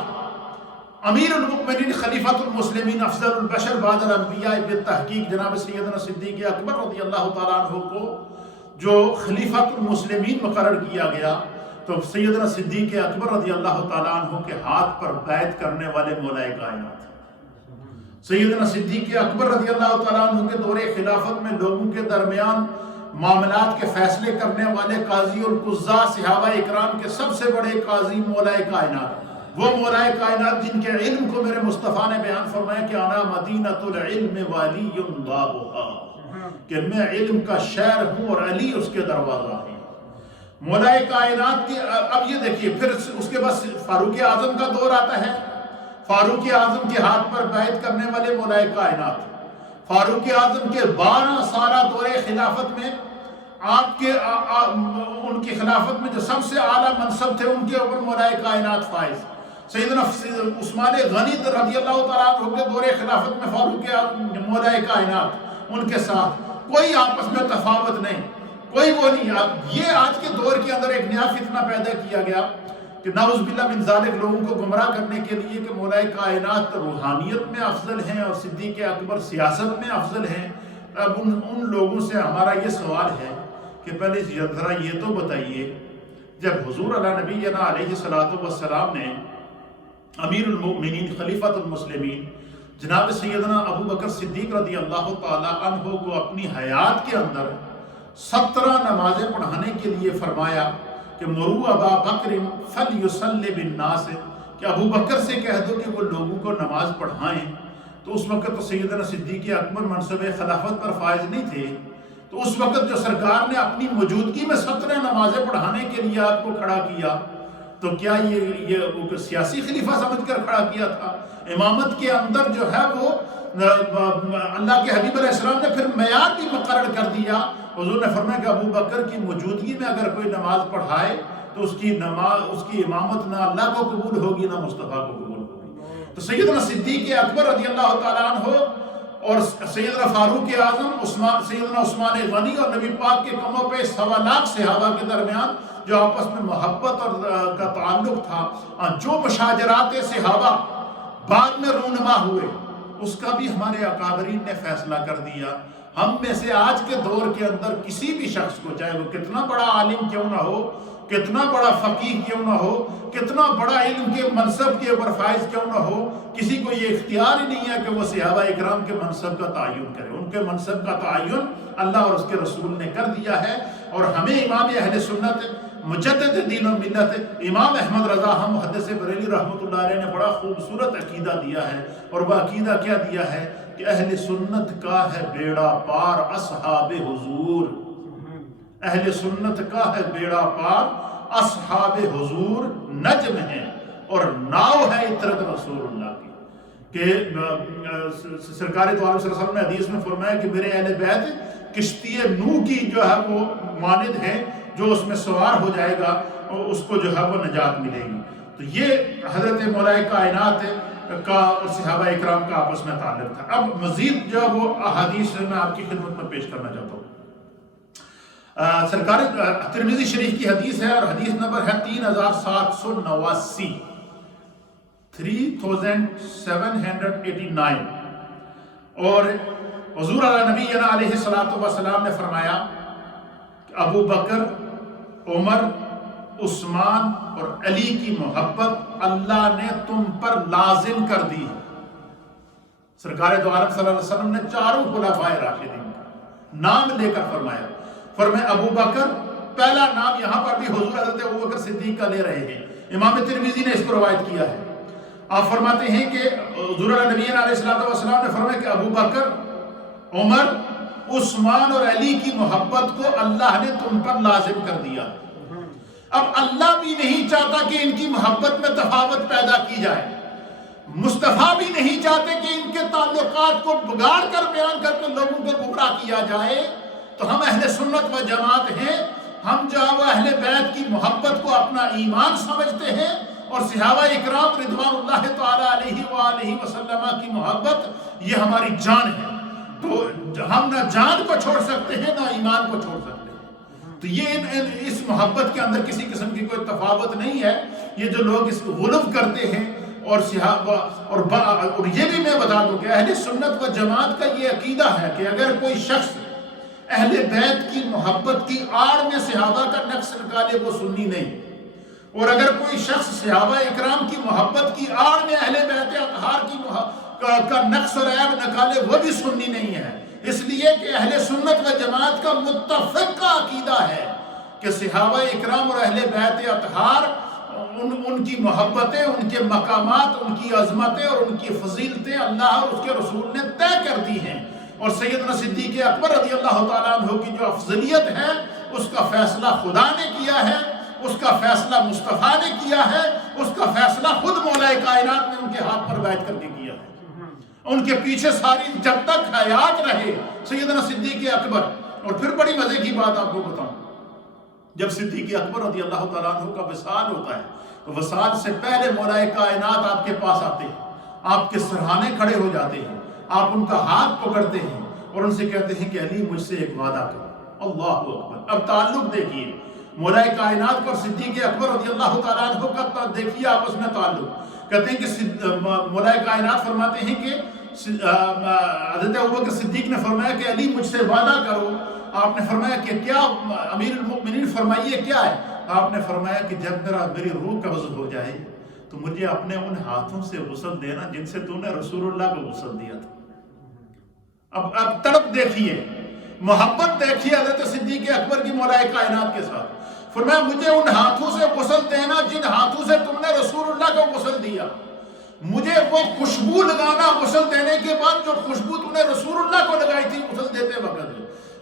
امیر المؤمنین خلیفۃ المسلمین افضل البشر بعد الانبیاء بالتحقیق جناب سیدنا صدیق اکبر رضی اللہ تعالیٰ عنہ کو جو خلیفۃ المسلمین مقرر کیا گیا، تو سیدنا صدیق اکبر رضی اللہ تعالیٰ عنہ کے ہاتھ پر بیعت کرنے والے مولا کائنات، سیدنا صدیق اکبر رضی اللہ تعالیٰ عنہ کے دور خلافت میں لوگوں کے درمیان معاملات کے فیصلے کرنے والے قاضی القضاء صحابہ اکرام کے سب سے بڑے قاضی مولا کائنات، وہ مولا کائنات جن کے علم کو میرے مصطفیٰ نے بیان فرمایا کہ انا مدینۃ العلم وعلی بابھا، کہ میں علم کا شہر ہوں اور علی اس کے دروازہ ہیں۔ مولا کائنات کی اب یہ دیکھیے، پھر اس کے بعد فاروق اعظم کا دور آتا ہے، فاروق اعظم کے ہاتھ پر بیعت کرنے والے مولا کائنات، فاروق اعظم کے 12 سالہ دور خلافت میں آپ کے ان کی خلافت میں جو سب سے اعلیٰ منصب تھے ان کے اوپر مولا کائنات فائز، سیدنا عثمان غنی رضی اللہ تعالیٰ عنہ کے دور خلافت میں فاروق مولا کائنات، ان کے ساتھ کوئی آپس میں تفاوت نہیں، کوئی وہ نہیں۔ اب یہ آج کے دور کے اندر ایک نیا فتنہ پیدا کیا گیا کہ نعوذ باللہ من ذالک لوگوں کو گمراہ کرنے کے لیے کہ مولا کائنات روحانیت میں افضل ہیں اور صدیق اکبر سیاست میں افضل ہیں۔ اب ان لوگوں سے ہمارا یہ سوال ہے کہ پہلے ذرا یہ تو بتائیے، جب حضور علیہ نبینا علیہ الصلوۃ والسلام نے امیر المؤمنین خلیفۃ المسلمین جناب سیدنا ابو بکر صدیق رضی اللہ تعالی عنہ کو اپنی حیات کے اندر 17 نمازیں پڑھانے کے لیے فرمایا کہ مرو ابا بکر فلیصلی بالناس، کہ ابو بکر سے کہہ دو کہ وہ لوگوں کو نماز پڑھائیں، تو اس وقت تو سیدنا صدیق اکبر منصب خلافت پر فائز نہیں تھے، تو اس وقت جو سرکار نے اپنی موجودگی میں 17 نمازیں پڑھانے کے لیے آپ کو کھڑا کیا، تو کیا یہ سیاسی خلیفہ سمجھ کر کھڑا کیا تھا؟ امامت کے اندر جو ہے وہ اللہ کے حبیب علیہ السلام نے پھر معیار بھی مقرر کر دیا۔ حضور نے فرمایا کہ ابو بکر کی موجودگی میں اگر کوئی نماز پڑھائے تو اس کی امامت نہ اللہ کو قبول ہوگی نہ مصطفیٰ کو قبول ہوگی۔ تو سیدنا صدیق اکبر رضی اللہ تعالیٰ عنہ اور سیدنا فاروق اعظم، سیدنا عثمان غنی اور نبی پاک کے کموں پہ 1.25 لاکھ صحابہ کے درمیان جو آپس میں محبت اور کا تعلق تھا، جو مشاجرات صحابہ بعد میں رونما ہوئے، اس کا بھی ہمارے اکابرین نے فیصلہ کر دیا۔ ہم میں سے آج کے دور کے اندر کسی بھی شخص کو، چاہے وہ کتنا بڑا عالم کیوں نہ ہو، کتنا بڑا فقیہ کیوں نہ ہو، کتنا بڑا علم کے منصب کے اوپر فائز کیوں نہ ہو، کسی کو یہ اختیار ہی نہیں ہے کہ وہ صحابہ اکرام کے منصب کا تعین کرے۔ ان کے منصب کا تعین اللہ اور اس کے رسول نے کر دیا ہے، اور ہمیں امام اہل سنت مجدد دین و ملت امام احمد رضا ہم محدث بریلی رحمۃ اللہ علیہ نے بڑا خوبصورت عقیدہ دیا ہے، اور وہ عقیدہ کیا دیا ہے کہ اہل سنت کا ہے بیڑا پار اصحاب حضور، اہل سنت کا ہے بیڑا پار اصحاب حضور نجم ہیں اور ناؤ ہے عطرت رسول اللہ کی، کہ سرکار دو عالم صلی اللہ علیہ وسلم نے حدیث میں فرمایا کہ میرے اہل بیت کشتی نوح کی جو ہے وہ مانند ہے، جو اس میں سوار ہو جائے گا اس کو جو ہے وہ نجات ملے گی۔ تو یہ حضرت مولا کائنات کا اور صحابہ اکرام کا آپس میں تعلق تھا۔ اب مزید جو وہ احادیث میں آپ کی خدمت میں پیش کرنا چاہتا ہوں۔ سرکار ترمذی شریف کی حدیث ہے اور حدیث نمبر ہے 3789، 3789، اور حضور علیہ نبینا علیہ الصلوۃ والسلام نے فرمایا کہ ابو بکر، عمر عثمان اور علی کی محبت اللہ نے تم پر لازم کر دی ہے۔ سرکار دو عالم صلی اللہ علیہ وسلم نے چاروں خلفائے راشدین کا نام لے کر فرمایا، فرمایا ابو بکر، پہلا نام یہاں پر بھی حضور حضرت ابو بکر صدیق کا لے رہے ہیں، امام ترمذی نے اس کو روایت کیا ہے۔ آپ فرماتے ہیں کہ حضور نبی علیہ السلام نے فرمایا کہ ابو بکر، عمر، عثمان اور علی کی محبت کو اللہ نے تم پر لازم کر دیا۔ اب اللہ بھی نہیں چاہتا کہ ان کی محبت میں تفاوت پیدا کی جائے، مصطفیٰ بھی نہیں چاہتے کہ ان کے تعلقات کو بگاڑ کر بیان کر کے لوگوں کو گمراہ کیا جائے۔ تو ہم اہل سنت و جماعت ہیں، ہم جو وہ اہل بیت کی محبت کو اپنا ایمان سمجھتے ہیں، اور صحابہ اکرام رضوان اللہ تعالی علیہ وآلہ وسلم کی محبت یہ ہماری جان ہے۔ تو ہم نہ جان کو چھوڑ سکتے ہیں نہ ایمان کو چھوڑ سکتے ہیں۔ تو یہ اس محبت کے اندر کسی قسم کی کوئی تفاوت نہیں ہے۔ یہ جو لوگ اس کو غلو کرتے ہیں اور صحابہ اور یہ بھی میں بتا دوں کہ اہل سنت و جماعت کا یہ عقیدہ ہے کہ اگر کوئی شخص اہل بیت کی محبت کی آڑ میں صحابہ کا نقص نکالے وہ سنی نہیں، اور اگر کوئی شخص صحابہ اکرام کی محبت کی آڑ میں اہل بیت اطہار کی کا نقص اور عیب نکالے وہ بھی سنی نہیں ہے۔ اس لیے کہ اہل سنت و جماعت کا متفق کا عقیدہ ہے کہ صحابہ اکرام اور اہل بیت اطہار ان کی محبتیں، ان کے مقامات، ان کی عظمتیں اور ان کی فضیلتیں اللہ اور اس کے رسول نے طے کر دی ہیں، اور سیدنا صدیق اکبر رضی اللہ تعالیٰ عنہ کی جو افضلیت ہے اس کا فیصلہ خدا نے کیا ہے، اس کا فیصلہ مصطفیٰ نے کیا ہے، اس کا فیصلہ خود مولا کائنات نے ان کے ہاتھ پر بیٹھ کر کے کیا ہے۔ ان کے پیچھے ساری جب تک حیات رہے سیدنا صدیق اکبر۔ اور پھر بڑی مزے کی بات آپ کو بتاؤں، جب صدیق اکبر رضی اللہ تعالیٰ عنہ کا وصال ہوتا ہے تو وصال سے پہلے مولا کائنات آپ کے پاس آتے ہیں، آپ کے سرہانے کھڑے ہو جاتے ہیں، آپ ان کا ہاتھ پکڑتے ہیں اور ان سے کہتے ہیں کہ علی مجھ سے ایک وعدہ کرو۔ اللہ اکبر! اب تعلق دیکھیے مولا کائنات پر صدیق اکبر رضی اللہ تعالیٰ عنہ کا، دیکھیے آپس میں تعلق۔ کہتے ہیں کہ مولا کائنات فرماتے ہیں کہ حضرت ابوبکر صدیق نے فرمایا کہ علی مجھ سے وعدہ کرو۔ آپ نے فرمایا کہ کیا امیر المؤمنین فرمائیے کیا ہے؟ آپ نے فرمایا کہ جب میری روح قبض ہو جائے تو مجھے اپنے ان ہاتھوں سے غسل دینا جن سے تو نے رسول اللہ کو غسل دیا تھا۔ اب تڑپ دیکھیے، محبت دیکھیے حضرت صدیق اکبر کی مولا کائنات کے ساتھ۔ فرمایا مجھے ان ہاتھوں سے غسل دینا جن ہاتھوں سے تم نے رسول اللہ کو غسل دیا، مجھے وہ خوشبو لگانا غسل دینے کے بعد جو خوشبو تم نے رسول اللہ کو لگائی تھی غسل دیتے وقت،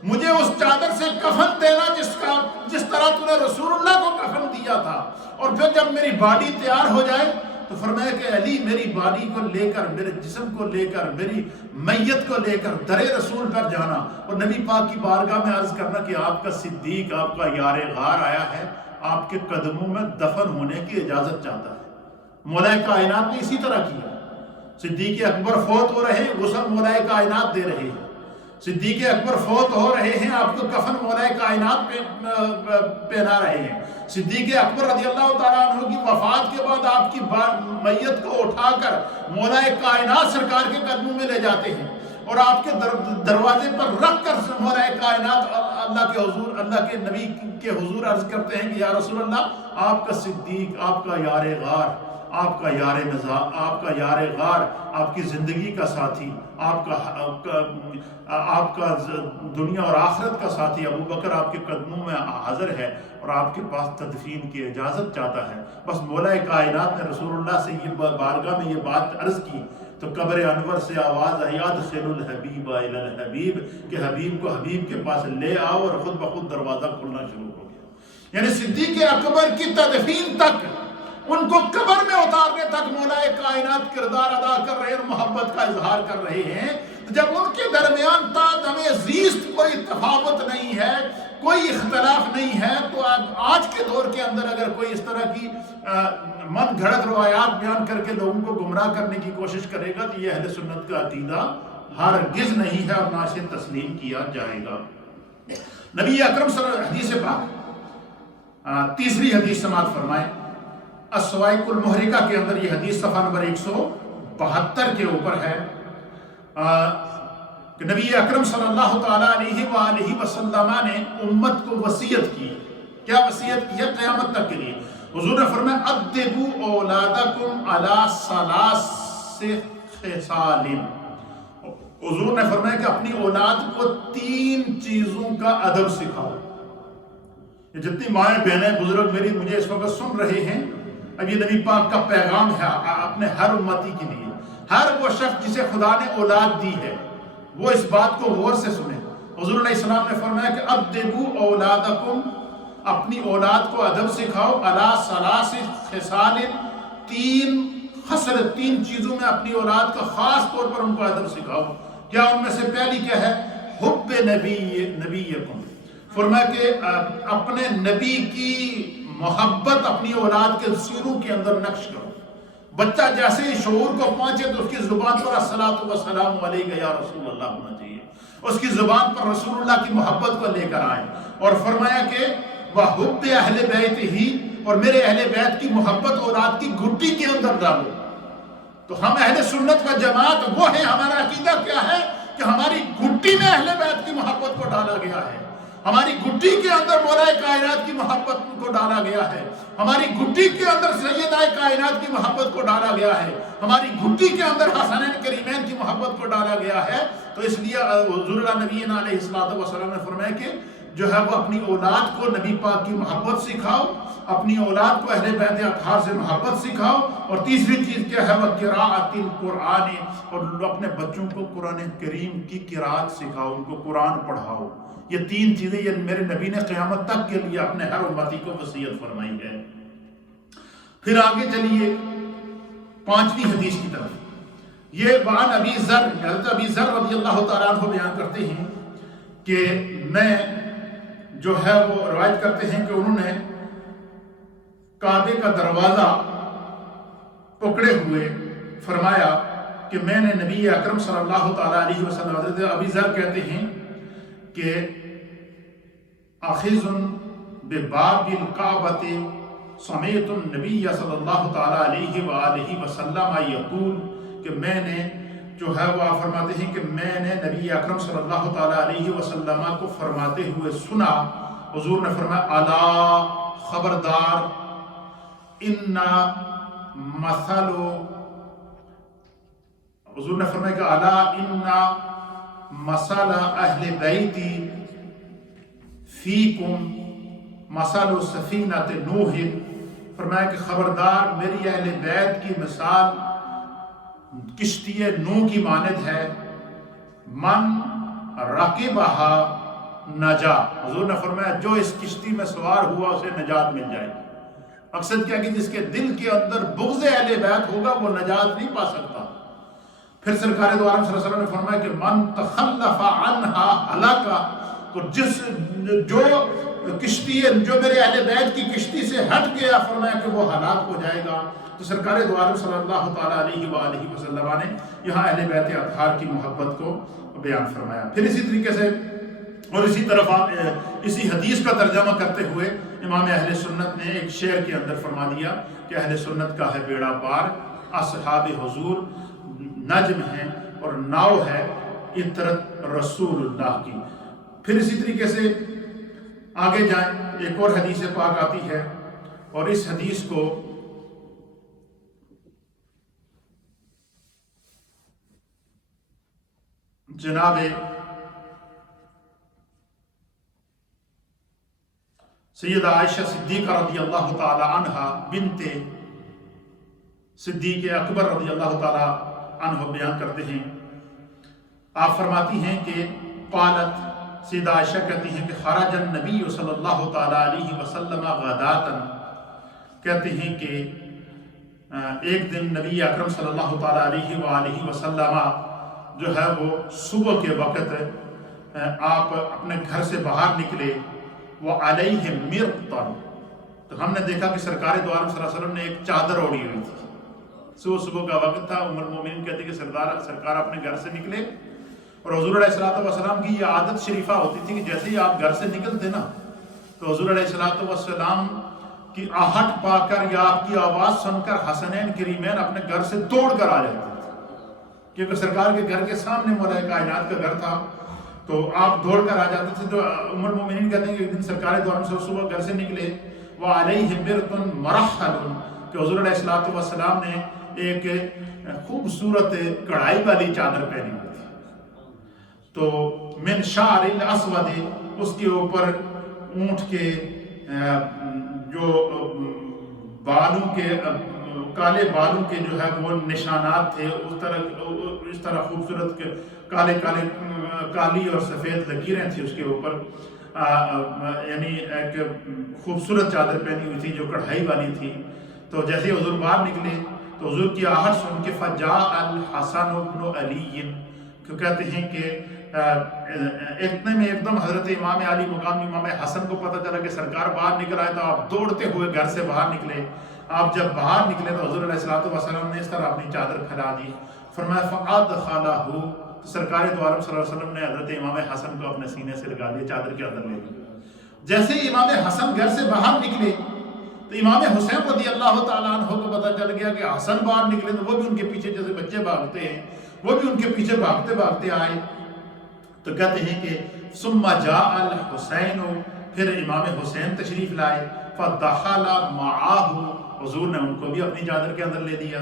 مجھے اس چادر سے کفن دینا جس طرح تم نے رسول اللہ کو کفن دیا تھا، اور پھر جب میری باڈی تیار ہو جائے تو فرمایا کہ علی میری باڈی کو لے کر، میرے جسم کو لے کر، میری میت کو لے کر در رسول پر جانا اور نبی پاک کی بارگاہ میں عرض کرنا کہ آپ کا صدیق، آپ کا یار غار آیا ہے، آپ کے قدموں میں دفن ہونے کی اجازت چاہتا ہے۔ مولا کائنات نے اسی طرح کیا۔ صدیق اکبر فوت ہو رہے ہیں، غسل مولا کائنات دے رہے ہیں۔ صدیق اکبر فوت ہو رہے ہیں، آپ کو کفن مولا کائنات پہنا رہے ہیں۔ صدیق اکبر رضی اللہ تعالیٰ عنہ کی وفات کے بعد آپ کی میت کو اٹھا کر مولا کائنات سرکار کے قدموں میں لے جاتے ہیں اور آپ کے دروازے پر رکھ کر مولا کائنات اللہ کے حضور، اللہ کے نبی کے حضور عرض کرتے ہیں کہ یا رسول اللہ، آپ کا صدیق، آپ کا یار غار، آپ کا یار مزاح، آپ کا یار غار، آپ کی زندگی کا ساتھی، آپ کا دنیا اور آخرت کا ساتھی ابو بکر آپ کے قدموں میں حاضر ہے اور آپ کے پاس تدفین کی اجازت چاہتا ہے۔ بس مولا کائنات نے رسول اللہ سے یہ بارگاہ میں یہ بات عرض کی تو قبر انور سے آواز آئی ادخلوا الحبیب الی الحبیب، کہ حبیب کو حبیب کے پاس لے آؤ، اور خود بخود دروازہ کھلنا شروع ہو گیا۔ یعنی صدیق اکبر کی تدفین تک، ان کو قبر میں اتارنے تک مولا کائنات کردار ادا کر رہے ہیں، محبت کا اظہار کر رہے ہیں۔ جب ان کے درمیان تا دم زیست کوئی تفاوت نہیں ہے، کوئی اختلاف نہیں ہے، تو آج کے دور کے اندر اگر کوئی اس طرح کی من گھڑت روایات بیان کر کے لوگوں کو گمراہ کرنے کی کوشش کرے گا تو یہ اہل سنت کا عقیدہ ہرگز نہیں ہے اور نہ اسے تسلیم کیا جائے گا۔ نبی اکرم صلی اللہ علیہ وسلم پاک تیسری حدیث سماعت فرمائیں۔ الصواعق المحرقہ کے اندر یہ حدیث صفحہ نمبر 172 کے اوپر ہے کہ نبی اکرم صلی اللہ تعالیٰ علیہ وآلہ وسلم نے امت کو وصیت کی کیا وصیت کی ہے قیامت تک کے لیے؟ حضور نے فرمایا ادبوا اولادکم علی ثلاث خصال، حضور نے فرمایا کہ اپنی اولاد کو 3 چیزوں کا ادب سکھاؤ۔ یہ جتنی مائیں بہنیں بزرگ میری مجھے اس وقت سن رہے ہیں، اب یہ نبی پاک کا پیغام ہے اپنے ہر امتی کے لیے۔ ہر وہ شخص جسے خدا نے اولاد دی ہے وہ اس بات کو غور سے سنے۔ حضور علیہ السلام نے فرمایا کہ ادبوا اولادکم، اپنی اولاد کو ادب سکھاؤ، علی ثلاث خصال، 3 خصلت، 3 چیزوں میں اپنی اولاد کا خاص طور پر ان کو ادب سکھاؤ۔ کیا ان میں سے پہلی کیا ہے؟ حب نبیکم، فرمایا کہ اپنے نبی کی محبت اپنی اولاد کے سینوں کے اندر نقش کرو۔ بچہ جیسے ہی شعور کو پہنچے تو اس کی زبان پر الصلاۃ والسلام علیک یا رسول اللہ ہونا چاہیے، اس کی زبان پر رسول اللہ کی محبت کو لے کر آئیں۔ اور فرمایا کہ وَحُبِّ اہل بیت ہی، اور میرے اہل بیت کی محبت اولاد کی گھٹی کے اندر ڈالو۔ تو ہم اہل سنت و جماعت وہ ہیں، ہمارا عقیدہ کیا ہے کہ ہماری گھٹی میں اہل بیت کی محبت کو ڈالا گیا ہے، ہماری گھٹی کے اندر مولا کائنات کی محبت کو ڈالا گیا ہے، ہماری گھٹی کے اندر سیدہ کائنات کی محبت کو ڈالا گیا ہے، ہماری گھٹی کے اندر حسنین کریمین کی محبت کو ڈالا گیا ہے۔ تو اس لیے حضور نبی علیہ السلام نے فرمایا کہ جو ہے وہ اپنی اولاد کو نبی پاک کی محبت سکھاؤ، اپنی اولاد کو اہل بیت اطہار سے محبت سکھاؤ۔ اور تیسری چیز کیا ہے؟ وہ قراءۃ القرآن، اور اپنے بچوں کو قرآن کریم کی قراءت سکھاؤ، ان کو قرآن پڑھاؤ۔ یہ 3 چیزیں یہ میرے نبی نے قیامت تک کے لیے اپنے ہر امتی کو وصیت فرمائی ہے۔ پھر آگے چلیے 5ویں حدیث کی طرف۔ یہ وعن ابی ذر، حضرت ابی ذر رضی اللہ تعالیٰ عنہ بیان کرتے ہیں کہ میں جو ہے وہ روایت کرتے ہیں کہ انہوں نے کعبے کا دروازہ پکڑے ہوئے فرمایا کہ میں نے نبی اکرم صلی اللہ تعالیٰ علیہ وسلم، حضرت ابی ذر کہتے ہیں کہ آخذ بباب الکعبۃ سمعت النبی صلی اللہ تعالیٰ علیہ وآلہ وسلم یقول، کہ میں نے جو ہے وہ آپ فرماتے ہیں کہ میں نے نبی اکرم صلی اللہ تعالیٰ علیہ وسلم کو فرماتے ہوئے سنا۔ حضور نے فرمایا الا، خبردار، ان مثل، حضور نے فرمایا کہ الا ان مثل اہل بیتی فیکم مثل سفینۃ نوح، فرمایا کہ خبردار، میری اہل بیت کی مثال کشتی نوح کی مانند ہے، من رکبہا نجا، حضور نے فرمایا جو اس کشتی میں سوار ہوا اسے نجات مل جائے گی۔ مقصد کیا کہ جس کے دل کے اندر بغض اہل بیت ہوگا وہ نجات نہیں پا سکتا۔ پھر سرکار دو عالم صلی اللہ علیہ وسلم نے فرمایا کہ من تخلف عنہا ہلاکا، تو جو کشتی جو میرے اہل بیت کی کشتی سے ہٹ گیا، فرمایا کہ وہ ہلاک ہو جائے گا۔ تو سرکار دو عالم صلی اللہ تعالیٰ علیہ وآلہ وسلم نے یہاں اہل بیت اطہار کی محبت کو بیان فرمایا۔ پھر اسی طریقے سے اور اسی طرف اسی حدیث کا ترجمہ کرتے ہوئے امام اہل سنت نے ایک شعر کے اندر فرما دیا کہ اہل سنت کا ہے بیڑا پار، اصحاب حضور نجم ہیں اور ناؤ ہے عطرت رسول اللہ کی۔ پھر اسی طریقے سے آگے جائیں، ایک اور حدیث پاک آتی ہے اور اس حدیث کو جناب سیدہ عائشہ صدیقہ رضی اللہ تعالی عنہ بنت صدیق اکبر رضی اللہ تعالی عنہ بیان کرتے ہیں، آپ فرماتی ہیں کہ قالت، سیدہ عائشہ کہتی ہیں کہ خرج النبی صلی اللہ تعالی علیہ وسلم غداتن، کہتے ہیں کہ ایک دن نبی اکرم صلی اللہ تعالی علیہ وآلہ وسلم جو ہے وہ صبح کے وقت آپ اپنے گھر سے باہر نکلے، وعلیہ مرطن، تو ہم نے دیکھا کہ سرکار دو عالم صلی اللہ علیہ وسلم نے ایک چادر اوڑھی ہوئی تھی۔ صبح کا وقت تھا، ام المومنین کہتے کہ سرکار اپنے گھر سے نکلے، اور حضور علیہ السلام کی یہ عادت شریفہ ہوتی تھی کہ جیسے ہی آپ گھر سے نکلتے نا تو حضور علیہ السلام کی آہٹ پا کر یا آپ کی آواز سن کر حسنین کریمین اپنے گھر سے دوڑ کر آ جاتے تھے، کیونکہ سرکار کے گھر کے سامنے مولا کائنات کا گھر تھا۔ تو آپ دوڑ کر آ جاتے تھے. تو ام المومنین کہتے ہیں کہ ایک دن سرکار دو عالم صبح گھر سے نکلے وعلیہ مرۃ مرحل کہ حضور علیہ الصلوۃ والسلام نے ایک خوبصورت کڑھائی والی چادر پہنی ہوئی تھی. تو من شعر الاسود اس کے اوپر اونٹ کے جو بالوں کے کالے بالوں کے جو ہے وہ نشانات تھے. اس طرح خوبصورت کالی اور سفید لکیریں تھیں اس کے اوپر. یعنی ایک خوبصورت چادر پہنی ہوئی تھی جو کڑھائی والی تھی. تو جیسے حضور باہر نکلے تو حضور کی آہٹ سن کے فجاء الحسن بن علی کہ کہتے ہیں کہ اتنے میں ایک دم حضرت امام علی مقام امام حسن کو پتہ چلا کہ سرکار باہر نکل آئے. تو آپ دوڑتے ہوئے گھر سے باہر نکلے. آپ جب باہر نکلے تو حضور علیہ الصلوۃ والسلام نے اس طرح اپنی چادر پھیلا دی. فرمایا فادخلہ تو سرکار دو عالم صلی اللہ علیہ وسلم نے حضرت امام حسن کو اپنے سینے سے لگا دیا, چادر کے اندر لے لیا. جیسے ہی امام حسن گھر سے باہر نکلے تو امام حسین رضی اللہ تعالیٰ عنہ کو پتہ چل گیا کہ حسن باہر نکلے. تو وہ بھی ان کے پیچھے جیسے بچے بھاگتے ہیں وہ بھی ان کے پیچھے بھاگتے بھاگتے آئے. تو کہتے ہیں کہ ثم جاء الحسین پھر امام حسین تشریف لائے. فدخل معه حضور نے ان کو بھی اپنی چادر کے اندر لے دیا.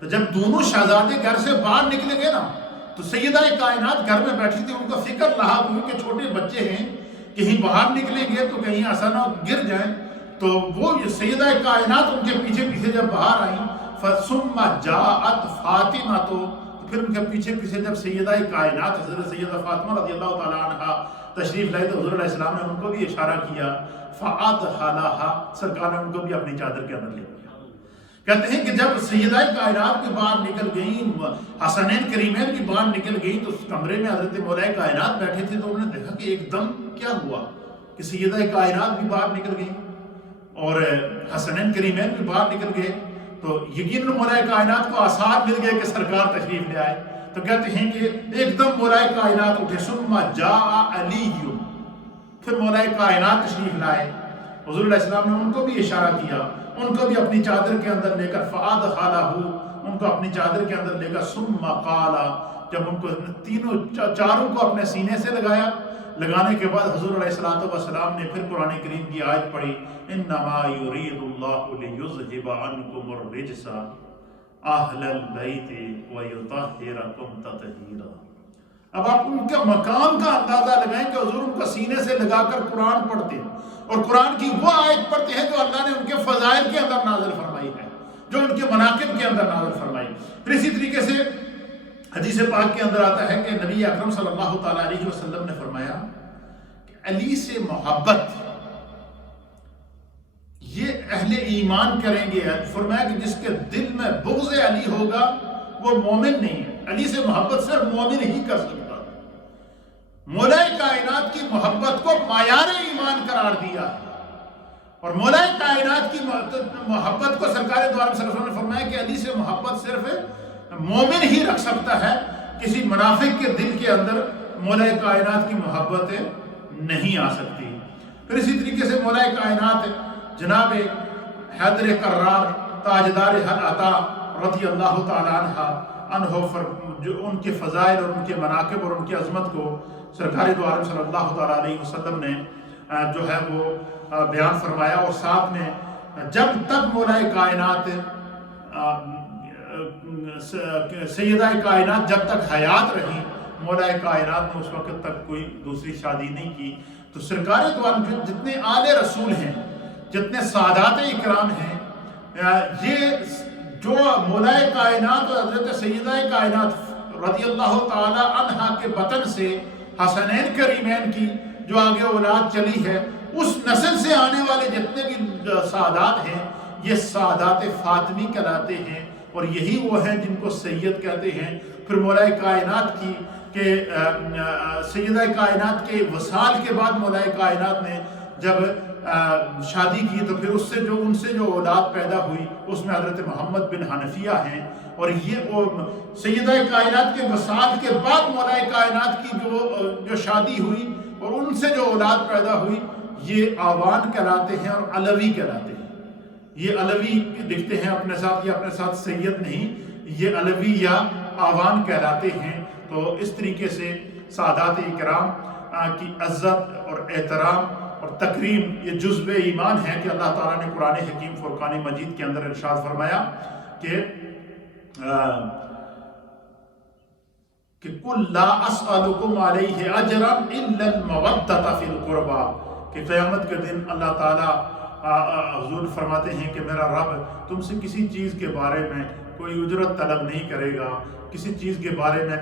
تو جب دونوں شہزادے گھر سے باہر نکلے گئے نا تو سیدہ کائنات گھر میں بیٹھی تھی. ان کو فکر رہا کہ چھوٹے بچے ہیں کہیں باہر نکلیں گے تو کہیں ایسا نہ گر جائیں. تو وہ سیدہ کائنات ان کے پیچھے پیچھے جب باہر آئیں ثم جاءت فاطمہ تو پھر ان کے پیچھے پیچھے جب سیدہ کائنات حضرت سیدہ فاطمہ رضی اللہ تعالیٰ عنہ تشریف لائے تو حضور علیہ السلام نے ان کو بھی اشارہ کیا. فادخلها سرکار نے ان کو بھی اپنی چادر کے اندر لے لیا. کہتے ہیں کہ جب سیدہ کائنات بھی باہر نکل گئیں, حسنین کریمین بھی باہر نکل گئیں, تو اس کمرے میں حضرت مولا کائنات بیٹھے تھے. تو انہوں نے دیکھا کہ ایک دم کیا ہوا کہ سیدہ کائنات بھی باہر نکل گئیں اور حسنین کریمین بھی باہر نکل گئے. تو یقیناً مولا کائنات کو آثار مل گئے کہ سرکار تشریف لے آئے. تو کہتے ہیں کہ ایک دم مولا کائنات اٹھے. ثم جاء علی پھر مولا کائنات تشریف لائے. حضور علیہ السلام نے ان کو بھی اشارہ کیا, ان کو بھی اپنی چادر کے اندر لے کر فادخلہ ان کو اپنی چادر کے اندر لے کر ثم قال جب ان کو تینوں چاروں کو اپنے سینے سے لگانے کے بعد حضور علیہ الصلوۃ والسلام نے پھر قرآن کریم کی آیت پڑھی انما یرید اللہ لیذھب عنکم الرجس اہل البیت ویطہرکم تطہیرا. اب آپ ان کے مقام کا اندازہ لگائیں کہ حضور ان کو سینے سے لگا کر قرآن پڑھتے ہیں اور قرآن کی وہ آیت پڑھتے ہیں جو اللہ نے ان کے فضائل کے اندر نازل فرمائی ہے, جو ان کے مناقب کے اندر نازل فرمائی. پھر اسی طریقے سے حدیث پاک کے اندر آتا ہے کہ نبی اکرم صلی اللہ تعالیٰ علیہ وسلم نے فرمایا کہ علی سے محبت یہ اہل ایمان کریں گے. فرمایا کہ جس کے دل میں بغض علی ہوگا وہ مومن نہیں ہے. علی سے محبت صرف مومن ہی کر سکتا. مولا کائنات کی محبت کو معیار ایمان قرار دیا اور مولا کائنات کی محبت کو سرکار دو عالم صلی اللہ علیہ وسلم نے فرمایا کہ علی سے محبت صرف مومن ہی رکھ سکتا ہے. کسی منافق کے دل کے اندر مولا کائنات کی محبت نہیں آ سکتی. پھر اسی طریقے سے مولا کائنات جناب حیدر کرار تاجدار حق عطا رضی اللہ تعالیٰ عنہ جو ان کے فضائل اور ان کے مناقب اور ان کی عظمت کو سرکار دو عالم صلی اللہ تعالیٰ علیہ وسلم نے جو ہے وہ بیان فرمایا. اور ساتھ میں جب تک مولا کائنات سیدہ کائنات جب تک حیات رہی مولا کائنات نے اس وقت تک کوئی دوسری شادی نہیں کی. تو سرکار دو عالم جتنے آل رسول ہیں, جتنے سادات اکرام ہیں, یہ جو مولا کائنات اور حضرت سیدہ کائنات رضی اللہ تعالی عنہ کے بطن سے حسنین کریمین کی جو آگے اولاد چلی ہے, اس نسل سے آنے والے جتنے بھی سادات ہیں یہ سادات فاطمی کہلاتے ہیں اور یہی وہ ہیں جن کو سید کہتے ہیں. پھر مولا کائنات کی کہ سیدہ کائنات کے وصال کے بعد مولا کائنات نے جب شادی کی تو پھر ان سے جو اولاد پیدا ہوئی اس میں حضرت محمد بن حنفیہ ہیں. اور یہ وہ سیدہ کائنات کے وصال کے بعد مولا کائنات کی جو شادی ہوئی اور ان سے جو اولاد پیدا ہوئی یہ آوان کہلاتے ہیں اور علوی کہلاتے ہیں. یہ علوی لکھتے ہیں اپنے ساتھ, یہ اپنے ساتھ سید نہیں, یہ علوی یا آوان کہلاتے ہیں. تو اس طریقے سے سادات اکرام کی عزت اور احترام اور تکریم یہ جزو ایمان ہے کہ اللہ تعالیٰ نے قرآن حکیم فرقان مجید کے اندر ارشاد فرمایا کہ قُلْ لَا أَسْأَلُكُمْ عَلَيْهِ أَجْرًا إِلَّا الْمَوَدَّةَ فِي الْقُرْبَى کہ قیامت کے دن اللہ تعالیٰ حضور فرماتے ہیں کہ میرا رب تم سے کسی چیز کے بارے میں کوئی اجرت طلب نہیں کرے گا، کسی چیز کے بارے میں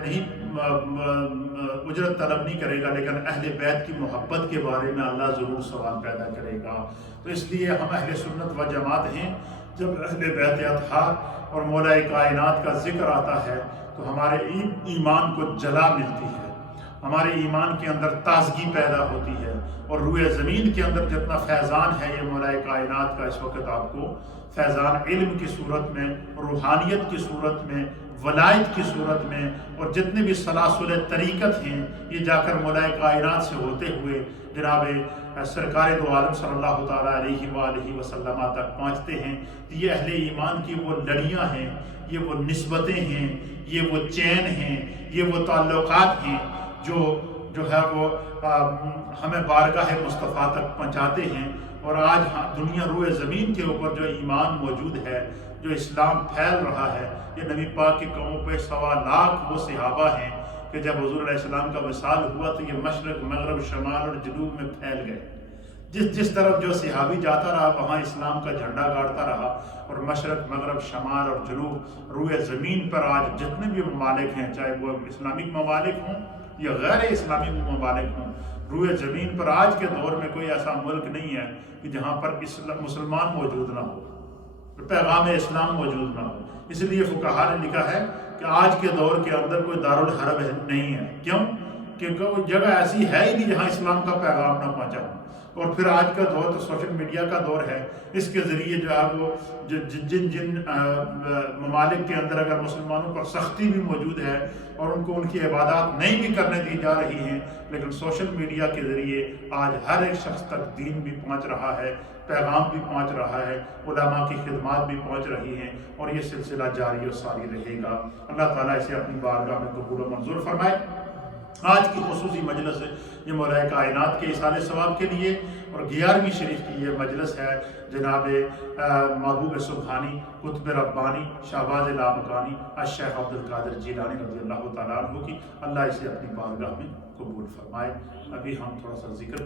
اجرت طلب نہیں کرے گا، لیکن اہل بیت کی محبت کے بارے میں اللہ ضرور سوال پیدا کرے گا۔ تو اس لیے ہم اہل سنت و جماعت ہیں، جب اہل بیت اطہار اور مولا کائنات کا ذکر آتا ہے تو ہمارے ایمان کو جلا ملتی ہے، ہمارے ایمان کے اندر تازگی پیدا ہوتی ہے، اور روئے زمین کے اندر جتنا فیضان ہے یہ مولا کائنات کا اس وقت آپ کو فیضان علم کی صورت میں، روحانیت کی صورت میں، ولایت کی صورت میں، اور جتنے بھی سلاسل طریقت ہیں یہ جا کر مولا کائنات سے ہوتے ہوئے جناب سرکار دو عالم صلی اللہ تعالیٰ علیہ وآلہ وسلم تک پہنچتے ہیں۔ یہ اہل ایمان کی وہ لڑیاں ہیں، یہ وہ نسبتیں ہیں، یہ وہ چین ہیں، یہ وہ تعلقات ہیں جو ہے وہ ہمیں بارگاہ مصطفیٰ تک پہنچاتے ہیں۔ اور آج دنیا روئے زمین کے اوپر جو ایمان موجود ہے، جو اسلام پھیل رہا ہے، یہ نبی پاک کے قوموں پہ 1.25 لاکھ وہ صحابہ ہیں کہ جب حضور علیہ السلام کا وصال ہوا تو یہ مشرق مغرب شمال اور جنوب میں پھیل گئے۔ جس طرف جو صحابی جاتا رہا وہاں اسلام کا جھنڈا گاڑتا رہا، اور مشرق مغرب شمال اور جنوب روئے زمین پر آج جتنے بھی ممالک ہیں، چاہے وہ اسلامک ممالک ہوں یا غیر اسلامی ممالک ہوں، روئے زمین پر آج کے دور میں کوئی ایسا ملک نہیں ہے کہ جہاں پر مسلمان موجود نہ ہو، پیغام اسلام موجود نہ ہو۔ اس لیے فقہاء نے لکھا ہے کہ آج کے دور کے اندر کوئی دارالحرب نہیں ہے۔ کیوں؟ کیونکہ وہ جگہ ایسی ہے ہی نہیں جہاں اسلام کا پیغام نہ پہنچا ہو۔ اور پھر آج کا دور تو سوشل میڈیا کا دور ہے، اس کے ذریعے جو ہے وہ جن ممالک کے اندر اگر مسلمانوں پر سختی بھی موجود ہے اور ان کو ان کی عبادات نہیں بھی کرنے دی جا رہی ہیں، لیکن سوشل میڈیا کے ذریعے آج ہر ایک شخص تک دین بھی پہنچ رہا ہے، پیغام بھی پہنچ رہا ہے، علماء کی خدمات بھی پہنچ رہی ہیں، اور یہ سلسلہ جاری و ساری رہے گا۔ اللہ تعالیٰ اسے اپنی بارگاہ میں قبول و منظور فرمائے۔ آج کی خصوصی مجلس یہ مولا کائنات کے اصال ثواب کے لیے، اور 11ویں شریف کی یہ مجلس ہے جناب محبوب سبحانی قطب ربانی شہباز لامکانی الشیخ عبدالقادر جیلانی رضی اللہ تعالیٰ عنہ کی۔ اللہ اسے اپنی بارگاہ میں قبول فرمائے۔ ابھی ہم تھوڑا سا ذکر